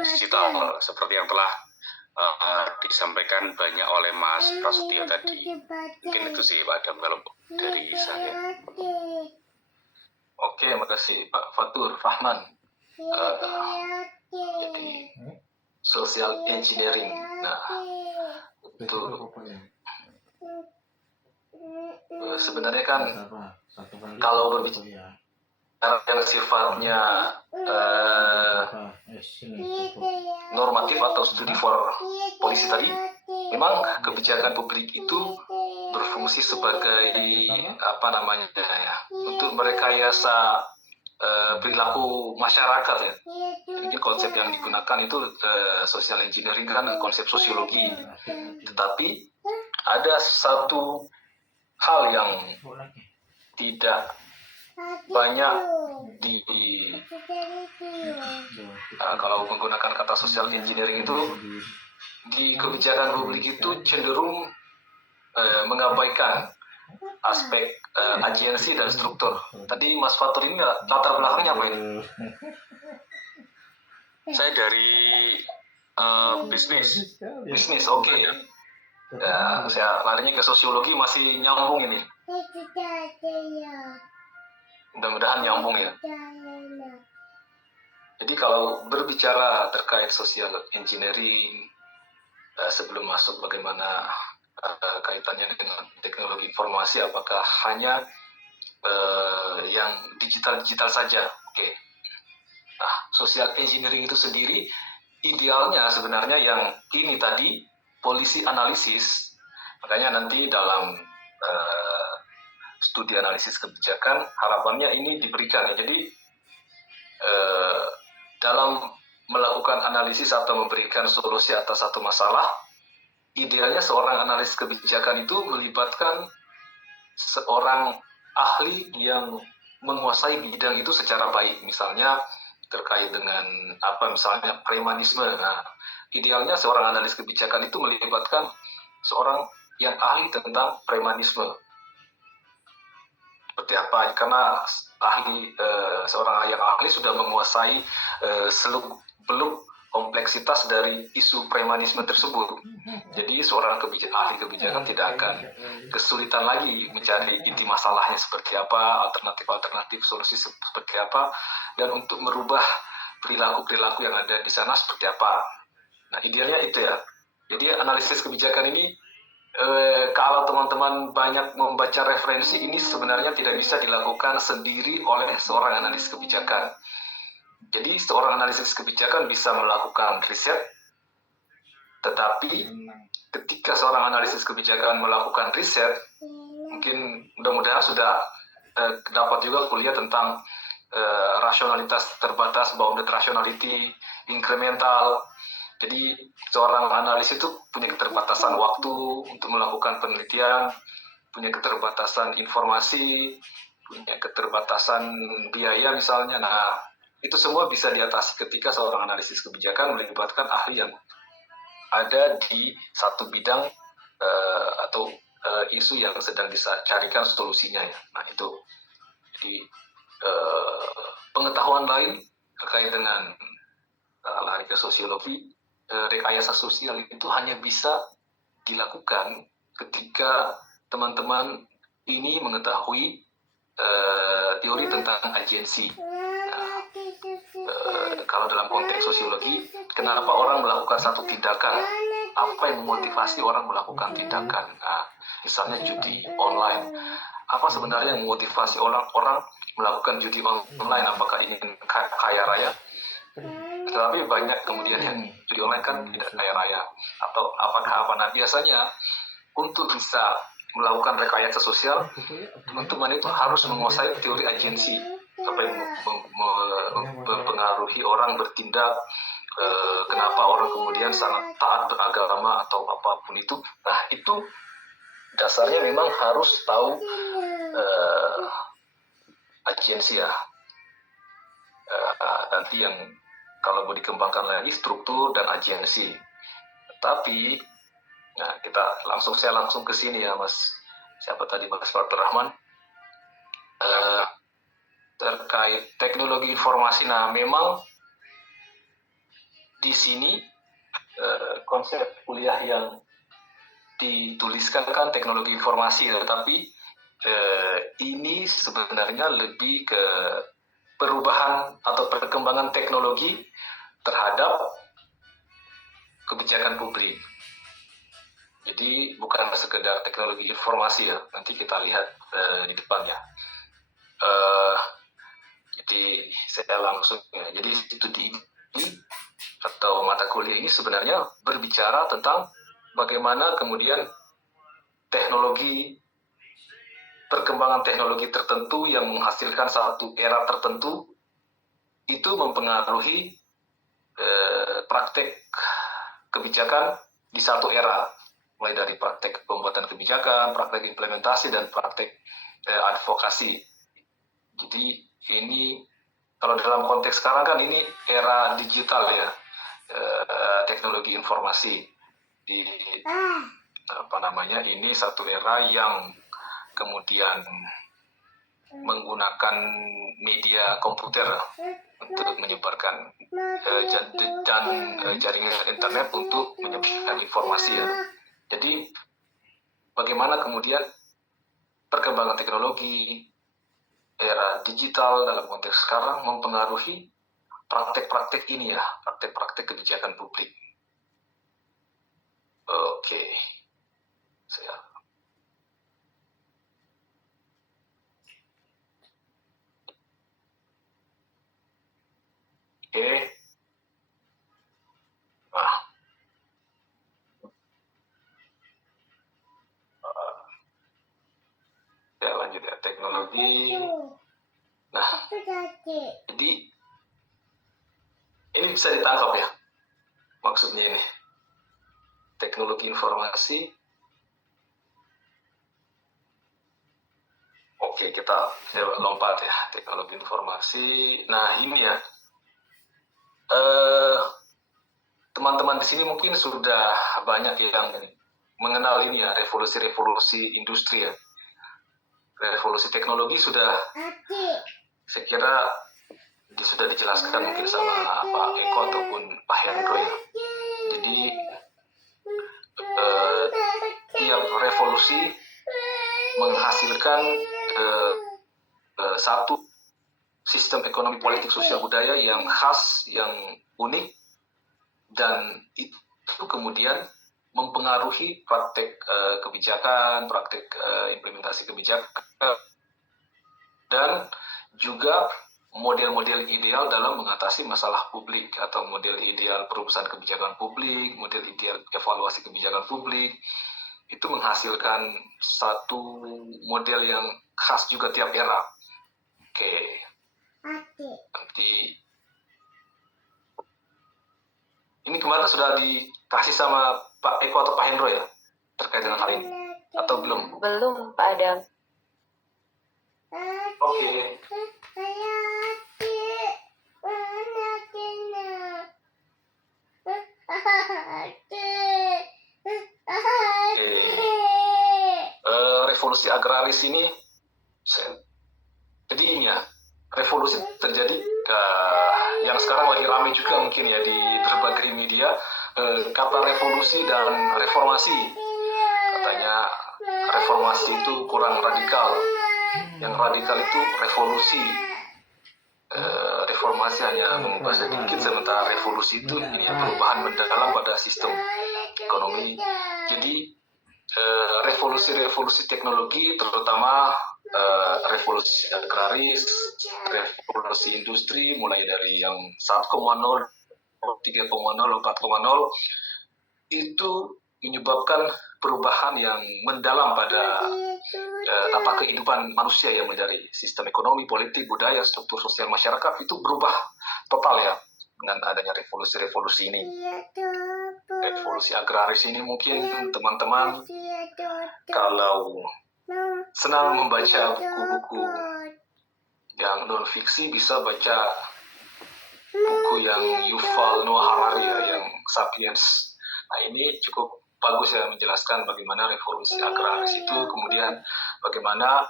digital seperti yang telah disampaikan banyak oleh Mas Prasetyo tadi. Mungkin itu sih Pak Adam kalau dari saya. Oke, makasih Pak Fatur Rahman. Jadi social engineering. Nah, itu sebenarnya kan kalau berbicara yang sifatnya normatif atau studi for policy tadi, memang kebijakan publik itu berfungsi sebagai apa namanya ya, untuk merekayasa perilaku masyarakat ya. Jadi konsep yang digunakan itu social engineering kan konsep sosiologi. Tetapi ada satu hal yang tidak banyak kalau menggunakan kata social engineering itu di kebijakan publik itu cenderung mengabaikan aspek agensi dan struktur. Tadi Mas Fatur ini latar belakangnya apa ini? Saya dari bisnis. Bisnis, oke. Ya, saya larinya ke sosiologi, masih nyambung ini. Mudah-mudahan nyambung ya. Jadi kalau berbicara terkait social engineering, sebelum masuk bagaimana kaitannya dengan teknologi informasi, apakah hanya yang digital saja? Oke. Nah, social engineering itu sendiri idealnya sebenarnya yang ini tadi policy analisis. Makanya nanti dalam studi analisis kebijakan harapannya ini diberikan ya. Jadi dalam melakukan analisis atau memberikan solusi atas satu masalah, idealnya seorang analis kebijakan itu melibatkan seorang ahli yang menguasai bidang itu secara baik. Misalnya terkait dengan apa, misalnya premanisme. Nah, idealnya seorang analis kebijakan itu melibatkan seorang yang ahli tentang premanisme. seperti apa, karena seorang yang ahli sudah menguasai seluk beluk kompleksitas dari isu premanisme tersebut. Jadi seorang ahli kebijakan tidak akan kesulitan lagi mencari inti masalahnya seperti apa, alternatif solusi seperti apa, dan untuk merubah perilaku yang ada di sana seperti apa. Nah, idealnya itu ya. Jadi analisis kebijakan ini, kalau teman-teman banyak membaca referensi, ini sebenarnya tidak bisa dilakukan sendiri oleh seorang analis kebijakan. Jadi seorang analisis kebijakan bisa melakukan riset, tetapi ketika seorang analisis kebijakan melakukan riset, mungkin mudah-mudahan sudah dapat juga kuliah tentang rasionalitas terbatas, bounded rationality, incremental. Jadi seorang analis itu punya keterbatasan waktu untuk melakukan penelitian, punya keterbatasan informasi, punya keterbatasan biaya misalnya. Nah, itu semua bisa diatasi ketika seorang analisis kebijakan melibatkan ahli yang ada di satu bidang atau isu yang sedang dicarikan solusinya ya. Nah, itu. Jadi pengetahuan lain terkait dengan lari ke sosiologi, rekayasa sosial itu hanya bisa dilakukan ketika teman-teman ini mengetahui teori tentang agensi. Kalau dalam konteks sosiologi, kenapa orang melakukan satu tindakan? Apa yang memotivasi orang melakukan tindakan? Nah, misalnya judi online. Apa sebenarnya yang memotivasi orang melakukan judi online? Apakah ingin kaya raya? Tetapi banyak kemudian yang judi online kan tidak kaya raya. Atau apakah apa? Nah, biasanya untuk bisa melakukan rekayasa sosial, teman-teman itu harus menguasai teori agensi, apa yang mempengaruhi orang bertindak, kenapa orang kemudian sangat taat beragama atau apapun itu. Nah, itu dasarnya memang harus tahu agensi ya. Nanti yang kalau mau dikembangkan lagi struktur dan agensi. Tapi nah, saya langsung ke sini ya, Mas. Siapa tadi, Mas Fatur Rahman? Terkait teknologi informasi. Nah, memang di sini konsep kuliah yang dituliskan kan teknologi informasi, tetapi ini sebenarnya lebih ke perubahan atau perkembangan teknologi terhadap kebijakan publik. Jadi bukan sekedar teknologi informasi ya, nanti kita lihat di depannya. Jadi saya langsung ya, jadi studi ini atau mata kuliah ini sebenarnya berbicara tentang bagaimana kemudian perkembangan teknologi tertentu yang menghasilkan satu era tertentu itu mempengaruhi praktek kebijakan di satu era, mulai dari praktek pembuatan kebijakan, praktek implementasi, dan praktek advokasi. Jadi ini kalau dalam konteks sekarang kan ini era digital ya, teknologi informasi. Ini satu era yang kemudian menggunakan media komputer untuk menyebarkan dan jaringan internet untuk menyebarkan informasi ya. Jadi bagaimana kemudian perkembangan teknologi era digital dalam konteks sekarang mempengaruhi praktek-praktek ini ya, praktek-praktek kebijakan publik. Oke. Oke. Nah. Saya lanjut ya, teknologi. Nah, jadi ini bisa ditangkap ya, maksudnya ini. Teknologi informasi. Oke, saya lompat ya, teknologi informasi. Nah, ini ya. Teman-teman di sini mungkin sudah banyak yang mengenal ini ya, revolusi industri ya. revolusi teknologi sudah, saya kira sudah dijelaskan mungkin sama Pak Eko ataupun Pak Hendro ya. Jadi tiap revolusi menghasilkan satu sistem ekonomi politik sosial budaya yang khas, yang unik, dan itu kemudian mempengaruhi praktek kebijakan, praktek implementasi kebijakan, dan juga model-model ideal dalam mengatasi masalah publik atau model ideal perumusan kebijakan publik, model ideal evaluasi kebijakan publik, itu menghasilkan satu model yang khas juga tiap era. Oke, nanti ini kemarin sudah dikasih sama Pak Eko atau Pak Hendro ya terkait dengan hal ini atau belum? Belum, Pak Adam. Oke. Revolusi agraris ini, jadi ini ya, revolusi terjadi yang sekarang lagi ramai juga mungkin ya di berbagai media, kata revolusi dan reformasi. Katanya reformasi itu kurang radikal, yang radikal itu revolusi. Reformasi hanya mengubah sedikit, sementara revolusi itu ini ya, perubahan mendalam pada sistem ekonomi. Jadi revolusi-revolusi teknologi, terutama revolusi agraris, revolusi industri, mulai dari yang 1.0, 3.0, 4.0, itu menyebabkan perubahan yang mendalam pada tata kehidupan manusia ya, dari sistem ekonomi, politik, budaya, struktur sosial masyarakat itu berubah total ya dengan adanya revolusi-revolusi ini. Revolusi agraris ini mungkin teman-teman kalau senang membaca buku-buku yang non-fiksi bisa baca buku yang Yuval Noah Harari ya, yang Sapiens. Nah, ini cukup bagus ya menjelaskan bagaimana revolusi agraris itu, kemudian bagaimana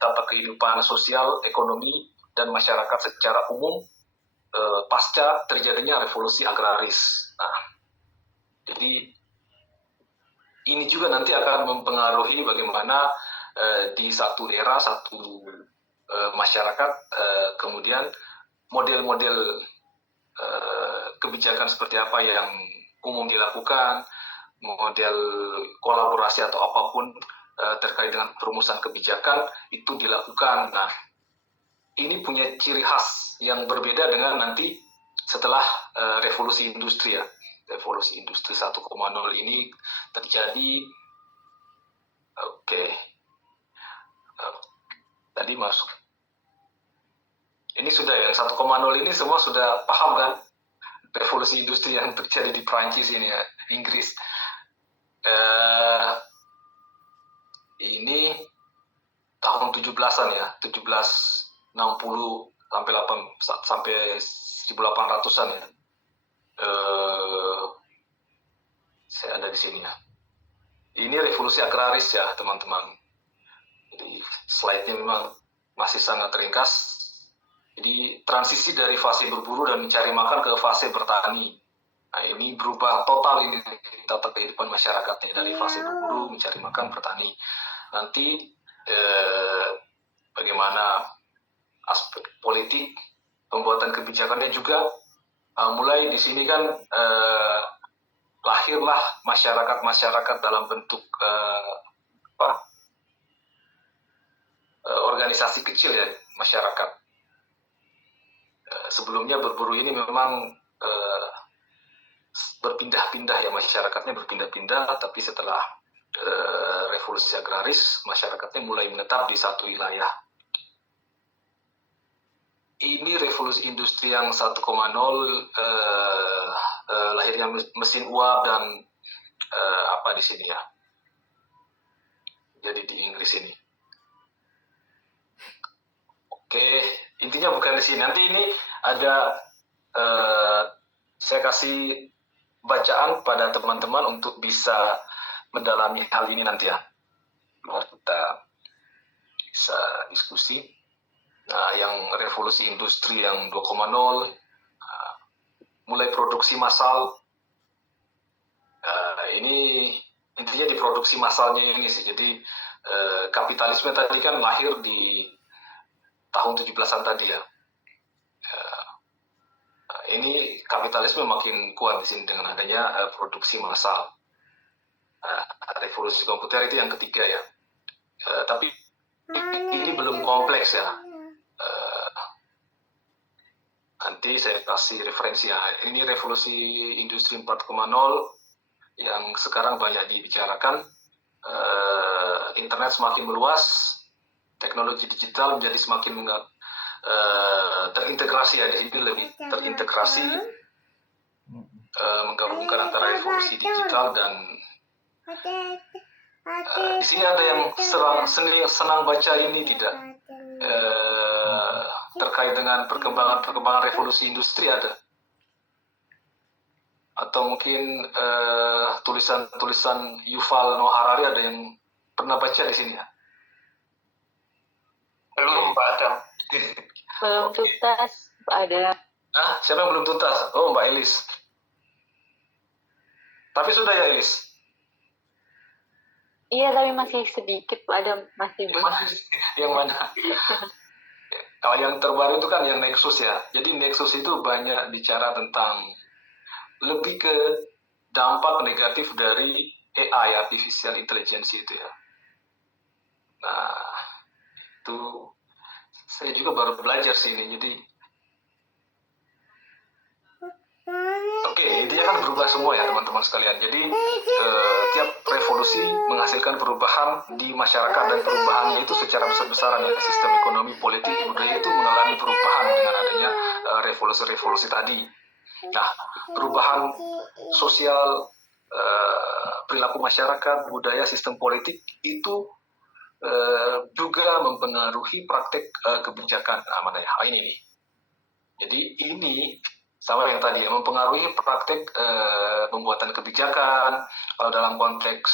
tata kehidupan sosial, ekonomi, dan masyarakat secara umum pasca terjadinya revolusi agraris. Nah, jadi ini juga nanti akan mempengaruhi bagaimana di satu era, satu masyarakat, kemudian model-model kebijakan seperti apa yang umum dilakukan, model kolaborasi atau apapun terkait dengan perumusan kebijakan itu dilakukan. Nah, ini punya ciri khas yang berbeda dengan nanti setelah revolusi industri ya. Revolusi industri 1.0 ini terjadi. Oke. Tadi masuk. Ini sudah ya, 1.0 ini semua sudah paham kan? Revolusi industri yang terjadi di Prancis ini ya, Inggris. Ini tahun 17-an ya, 1760 sampai 1800-an ya. Saya ada di sini ya. Ini revolusi agraris ya, teman-teman. Jadi slide-nya memang masih sangat ringkas. Jadi transisi dari fase berburu dan mencari makan ke fase bertani. Nah, ini berubah total ini tata kehidupan masyarakatnya dari fase berburu, mencari makan, bertani. Nanti bagaimana aspek politik, pembuatan kebijakannya juga mulai di sini kan lahirlah masyarakat dalam bentuk organisasi kecil ya, masyarakat. Sebelumnya berburu ini memang berpindah-pindah ya, masyarakatnya berpindah-pindah, tapi setelah revolusi agraris masyarakatnya mulai menetap di satu wilayah. Ini revolusi industri yang 1.0, lahirnya mesin uap dan di sini ya. Jadi di Inggris ini. Oke, intinya bukan di sini. Nanti ini ada saya kasih bacaan pada teman-teman untuk bisa mendalami hal ini nanti ya. Kita bisa diskusi. Nah, yang revolusi industri yang 2.0, mulai produksi massal. Ini intinya di produksi massalnya ini sih. Jadi kapitalisme tadi kan lahir di tahun 17-an tadi ya. Ini kapitalisme makin kuat di sini dengan adanya produksi massal. Revolusi komputer itu yang ketiga ya. Tapi ini belum kompleks ya. Nanti saya kasih referensi ya. Ini revolusi industri 4.0 yang sekarang banyak dibicarakan. Internet semakin meluas, teknologi digital menjadi semakin terintegrasi ya, di sini lebih terintegrasi, menggabungkan antara revolusi digital dan di sini ada yang senang baca ini tidak terkait dengan perkembangan revolusi industri ada, atau mungkin tulisan Yuval Noah Harari ada yang pernah baca di sini ya? Belum, Pak Adam. Belum tuntas, Pak Adam. Siapa yang belum tuntas? Oh, Mbak Elis. Tapi sudah ya, Elis? Iya, tapi masih sedikit, Pak Adam. Masih belum. Yang mana? Kalau yang terbaru itu kan yang Nexus ya. Jadi Nexus itu banyak bicara tentang lebih ke dampak negatif dari AI, artificial intelligence itu ya. Nah, itu saya juga baru belajar sih ini. Jadi oke, intinya kan berubah semua ya teman-teman sekalian. Jadi tiap revolusi menghasilkan perubahan di masyarakat, dan perubahannya itu secara besar-besaran ya. Sistem ekonomi, politik, budaya itu mengalami perubahan dengan adanya revolusi-revolusi tadi. Nah, perubahan sosial, perilaku masyarakat, budaya, sistem politik itu juga mempengaruhi praktek kebijakan. Mana ya? Ini nih. Jadi ini sama yang tadi ya, mempengaruhi praktek pembuatan kebijakan. Kalau dalam konteks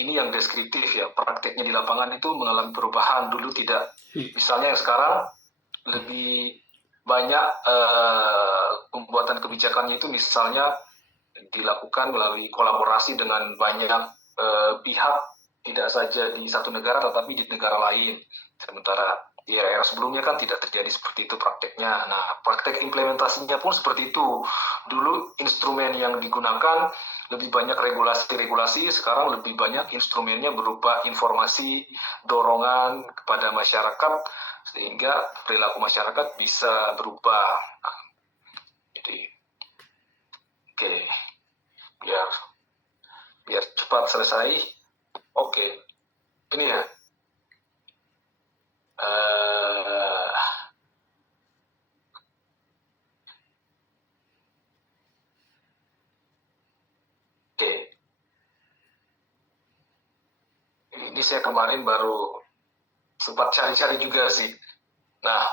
ini yang deskriptif ya, prakteknya di lapangan itu mengalami perubahan. Dulu tidak, misalnya yang sekarang lebih banyak pembuatan kebijakannya itu misalnya dilakukan melalui kolaborasi dengan banyak pihak, tidak saja di satu negara tetapi di negara lain. Sementara di era sebelumnya kan tidak terjadi seperti itu prakteknya. Nah, praktek implementasinya pun seperti itu. Dulu instrumen yang digunakan lebih banyak regulasi-regulasi, sekarang lebih banyak instrumennya berupa informasi, dorongan kepada masyarakat, sehingga perilaku masyarakat bisa berubah. Nah, jadi, oke, biar cepat selesai. Oke, ini ya. Oke. Ini saya kemarin baru sempat cari-cari juga sih. Nah,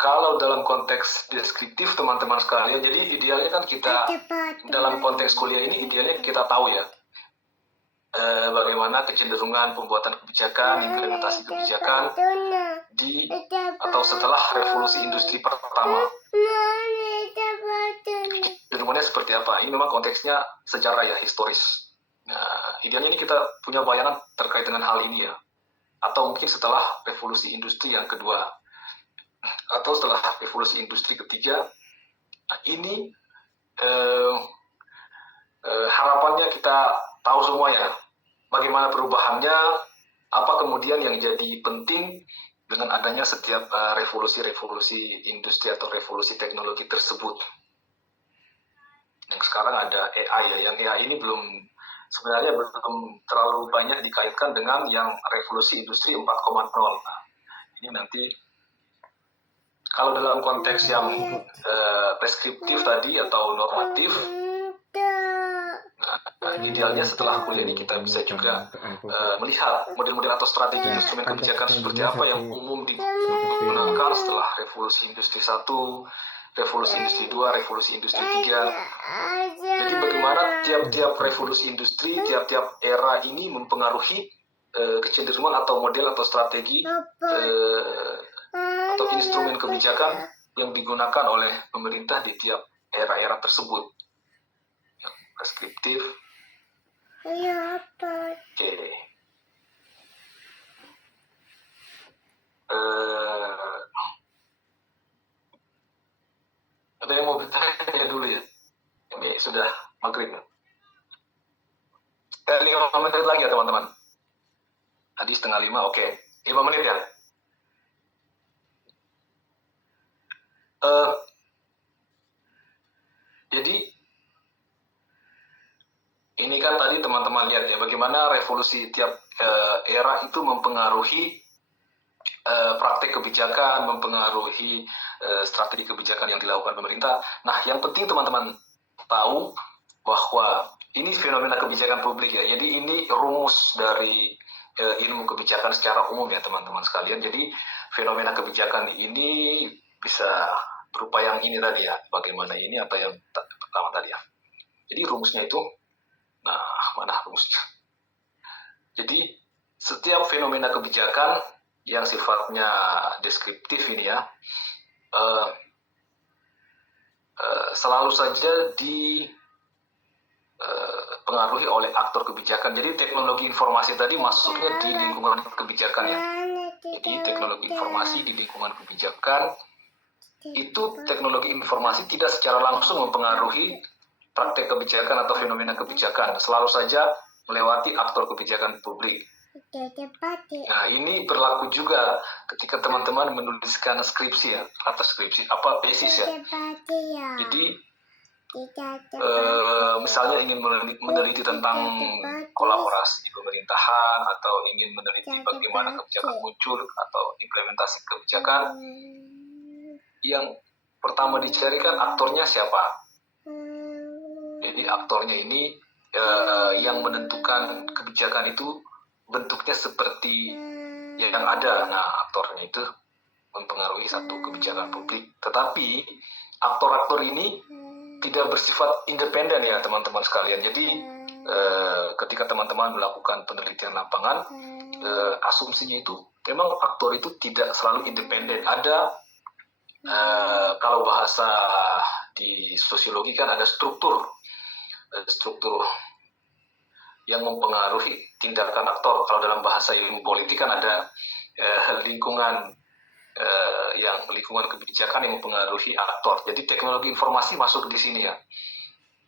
kalau dalam konteks deskriptif teman-teman sekalian, jadi idealnya kan kita dalam konteks kuliah ini idealnya kita tahu ya bagaimana kecenderungan pembuatan kebijakan, implementasi kebijakan di atau setelah revolusi industri pertama. Kecenderungannya seperti apa? Ini memang konteksnya sejarah ya, historis. Nah, idealnya ini kita punya bayangan terkait dengan hal ini ya. Atau mungkin setelah revolusi industri yang kedua, atau setelah revolusi industri ketiga. Nah, ini harapannya kita tahu semua ya, bagaimana perubahannya, apa kemudian yang jadi penting dengan adanya setiap revolusi-revolusi industri atau revolusi teknologi tersebut. Yang sekarang ada AI ya, yang AI ini sebenarnya belum terlalu banyak dikaitkan dengan yang revolusi industri 4.0. Nah, ini nanti kalau dalam konteks yang preskriptif tadi atau normatif, nah, idealnya setelah kuliah ini kita bisa juga melihat model-model atau strategi instrumen kebijakan seperti apa yang umum digunakan setelah revolusi industri 1, revolusi industri 2, revolusi industri 3. Jadi bagaimana tiap-tiap revolusi industri, tiap-tiap era ini mempengaruhi kecenderungan atau model atau strategi atau instrumen kebijakan yang digunakan oleh pemerintah di tiap era-era tersebut. Preskriptif. Oke. Ada yang mau bertanya dulu ya? Ini sudah maghrib. 5 menit lagi ya teman-teman. Tadi 4:30, oke. 5 menit ya. Jadi ini kan tadi teman-teman lihat ya bagaimana revolusi tiap era itu mempengaruhi praktek kebijakan, mempengaruhi strategi kebijakan yang dilakukan pemerintah. Nah, yang penting teman-teman tahu bahwa ini fenomena kebijakan publik ya. Jadi ini rumus dari ilmu kebijakan secara umum ya teman-teman sekalian. Jadi fenomena kebijakan ini bisa berupa yang ini tadi ya, bagaimana ini atau yang pertama tadi ya. Jadi rumusnya itu, nah mana rumusnya? Jadi setiap fenomena kebijakan yang sifatnya deskriptif ini ya, selalu saja dipengaruhi oleh aktor kebijakan. Jadi teknologi informasi tadi masuknya di lingkungan kebijakan ya. Jadi teknologi informasi di lingkungan kebijakan, itu teknologi informasi tidak secara langsung mempengaruhi praktek kebijakan atau fenomena kebijakan. Selalu saja melewati aktor kebijakan publik. Nah, ini berlaku juga ketika teman-teman menuliskan skripsi ya, atau skripsi apa tesis ya. Jadi misalnya ingin meneliti tentang kolaborasi di pemerintahan atau ingin meneliti bagaimana kebijakan muncul atau implementasi kebijakan, yang pertama dicari kan aktornya siapa. Jadi aktornya ini yang menentukan kebijakan itu bentuknya seperti yang ada. Nah, aktornya itu mempengaruhi satu kebijakan publik. Tetapi aktor-aktor ini tidak bersifat independen ya teman-teman sekalian. Jadi ketika teman-teman melakukan penelitian lapangan, asumsinya itu memang aktor itu tidak selalu independen. Ada kalau bahasa di sosiologi kan ada struktur yang mempengaruhi tindakan aktor. Kalau dalam bahasa ilmu politik kan ada lingkungan kebijakan yang mempengaruhi aktor. Jadi teknologi informasi masuk di sini ya.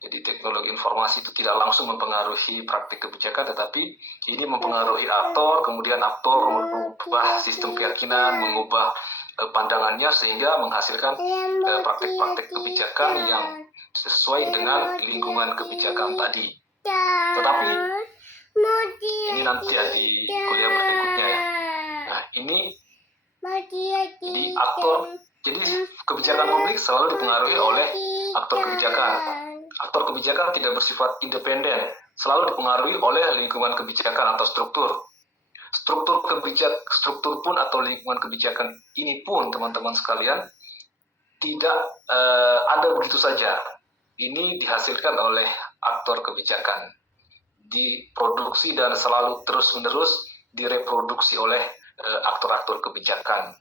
Jadi teknologi informasi itu tidak langsung mempengaruhi praktik kebijakan, tetapi ini mempengaruhi aktor, kemudian aktor mengubah sistem keyakinan, mengubah pandangannya sehingga menghasilkan praktik-praktik kebijakan yang sesuai dengan lingkungan kebijakan tadi. Tetapi ini nanti ya di kuliah berikutnya ya. Nah, ini jadi jadi kebijakan publik selalu dipengaruhi oleh aktor kebijakan. Aktor kebijakan tidak bersifat independen, selalu dipengaruhi oleh lingkungan kebijakan atau struktur. Struktur pun atau lingkungan kebijakan ini pun teman-teman sekalian tidak ada begitu saja. Ini dihasilkan oleh aktor kebijakan, diproduksi dan selalu terus-menerus direproduksi oleh aktor-aktor kebijakan.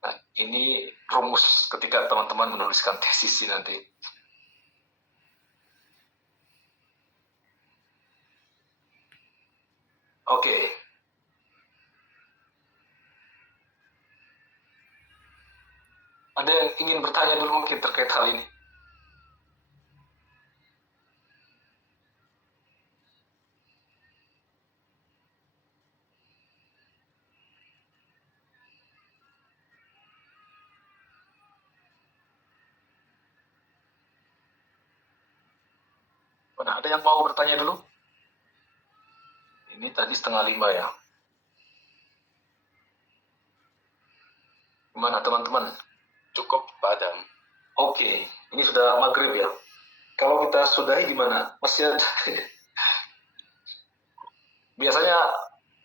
Nah, ini rumus ketika teman-teman menuliskan tesis nanti. Oke. Ada yang ingin bertanya dulu mungkin terkait hal ini? Mana ada yang mau bertanya dulu? Ini tadi 4:30 ya. Gimana teman-teman? Cukup, Pak Adam. Oke, ini sudah maghrib ya. Kalau kita sudahi gimana? Masih ada. Biasanya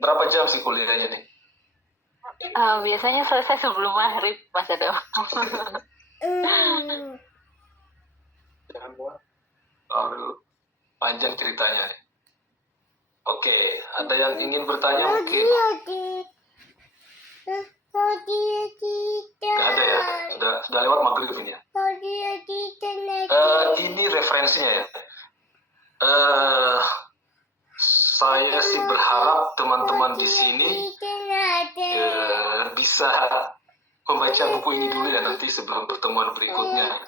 berapa jam sih kuliahnya nih? Biasanya selesai sebelum maghrib, Mas Adam. Jangan buat. Panjang ceritanya nih. Oke, ada yang ingin bertanya mungkin? Nggak ada ya? Sudah lewat maghrib ini ya? Ini referensinya ya. Saya sih berharap teman-teman di sini bisa membaca buku ini dulu ya nanti sebelum pertemuan berikutnya.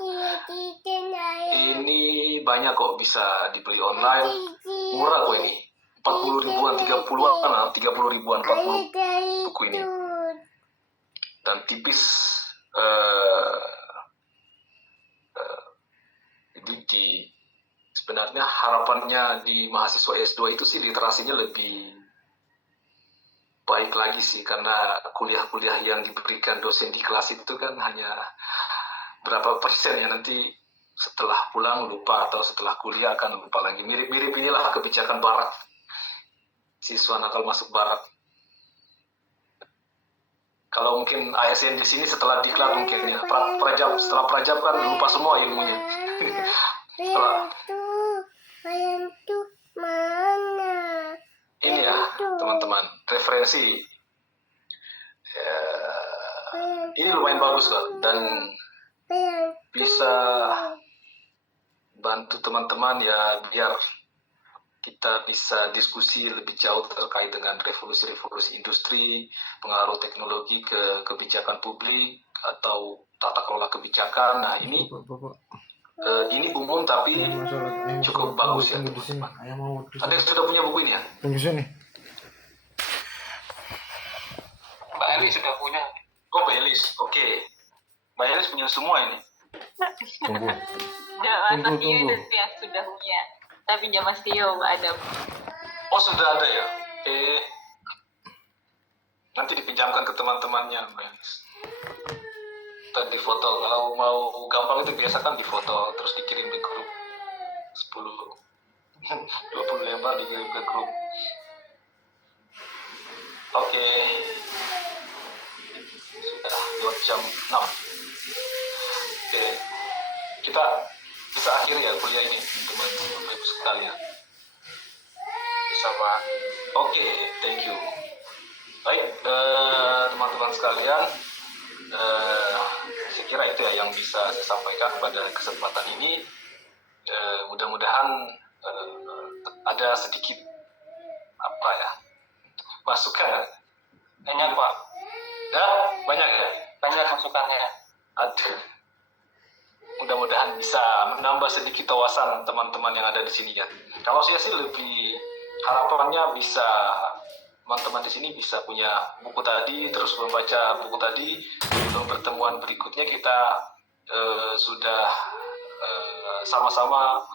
Ini banyak kok bisa dibeli online, murah kok ini. 40 ribuan, 30-an, 30 ribuan, 40 buku ini. Dan tipis. Jadi sebenarnya harapannya di mahasiswa S2 itu sih literasinya lebih baik lagi sih, karena kuliah-kuliah yang diberikan dosen di kelas itu kan hanya berapa persen ya, nanti setelah pulang lupa atau setelah kuliah akan lupa lagi. Mirip-mirip inilah kebijakan barat, siswa nakal masuk barat. Kalau mungkin ASN di sini setelah diklat mungkin ya, setelah prajab kan lupa semua ilmunya. Setelah ini ya teman-teman, referensi ini lumayan bagus kok, dan bisa bantu teman-teman ya biar kita bisa diskusi lebih jauh terkait dengan revolusi-revolusi industri, pengaruh teknologi ke kebijakan publik atau tata kelola kebijakan. Nah ini umum tapi cukup bagus ya teman-teman. Ada yang sudah punya buku ini ya? Tunggu sini. Mbak Eli sudah punya. Oh, Mbak Elis, oke. Mbak Elis punya semua ini. Tunggu. Jangan Mas Tio Tunggu. itu yang sudah punya. Tapi jangan Mas Tio, Mbak Adam. Oh, sudah ada ya? Nanti dipinjamkan ke teman-temannya, Mbak Elis. Ntar difoto. Kalau mau gampang itu biasa kan difoto, terus dikirim di grup. 20 lembar dikirim ke grup. Oke. Sudah lewat jam 6. Oke. Kita bisa akhiri ya kuliah ini, teman-teman Ibu sekalian. Bisa, Pak. Oke, thank you. Baik, teman-teman sekalian, saya kira itu ya yang bisa saya sampaikan pada kesempatan ini. Mudah-mudahan ada sedikit masukan. Banyak, Pak. Ya, banyak ya. Banyak masukannya. Ada. Mudah-mudahan bisa menambah sedikit wawasan teman-teman yang ada di sini ya. Kalau saya sih lebih harapannya bisa teman-teman di sini bisa punya buku tadi, terus membaca buku tadi. Sebelum pertemuan berikutnya kita sudah sama-sama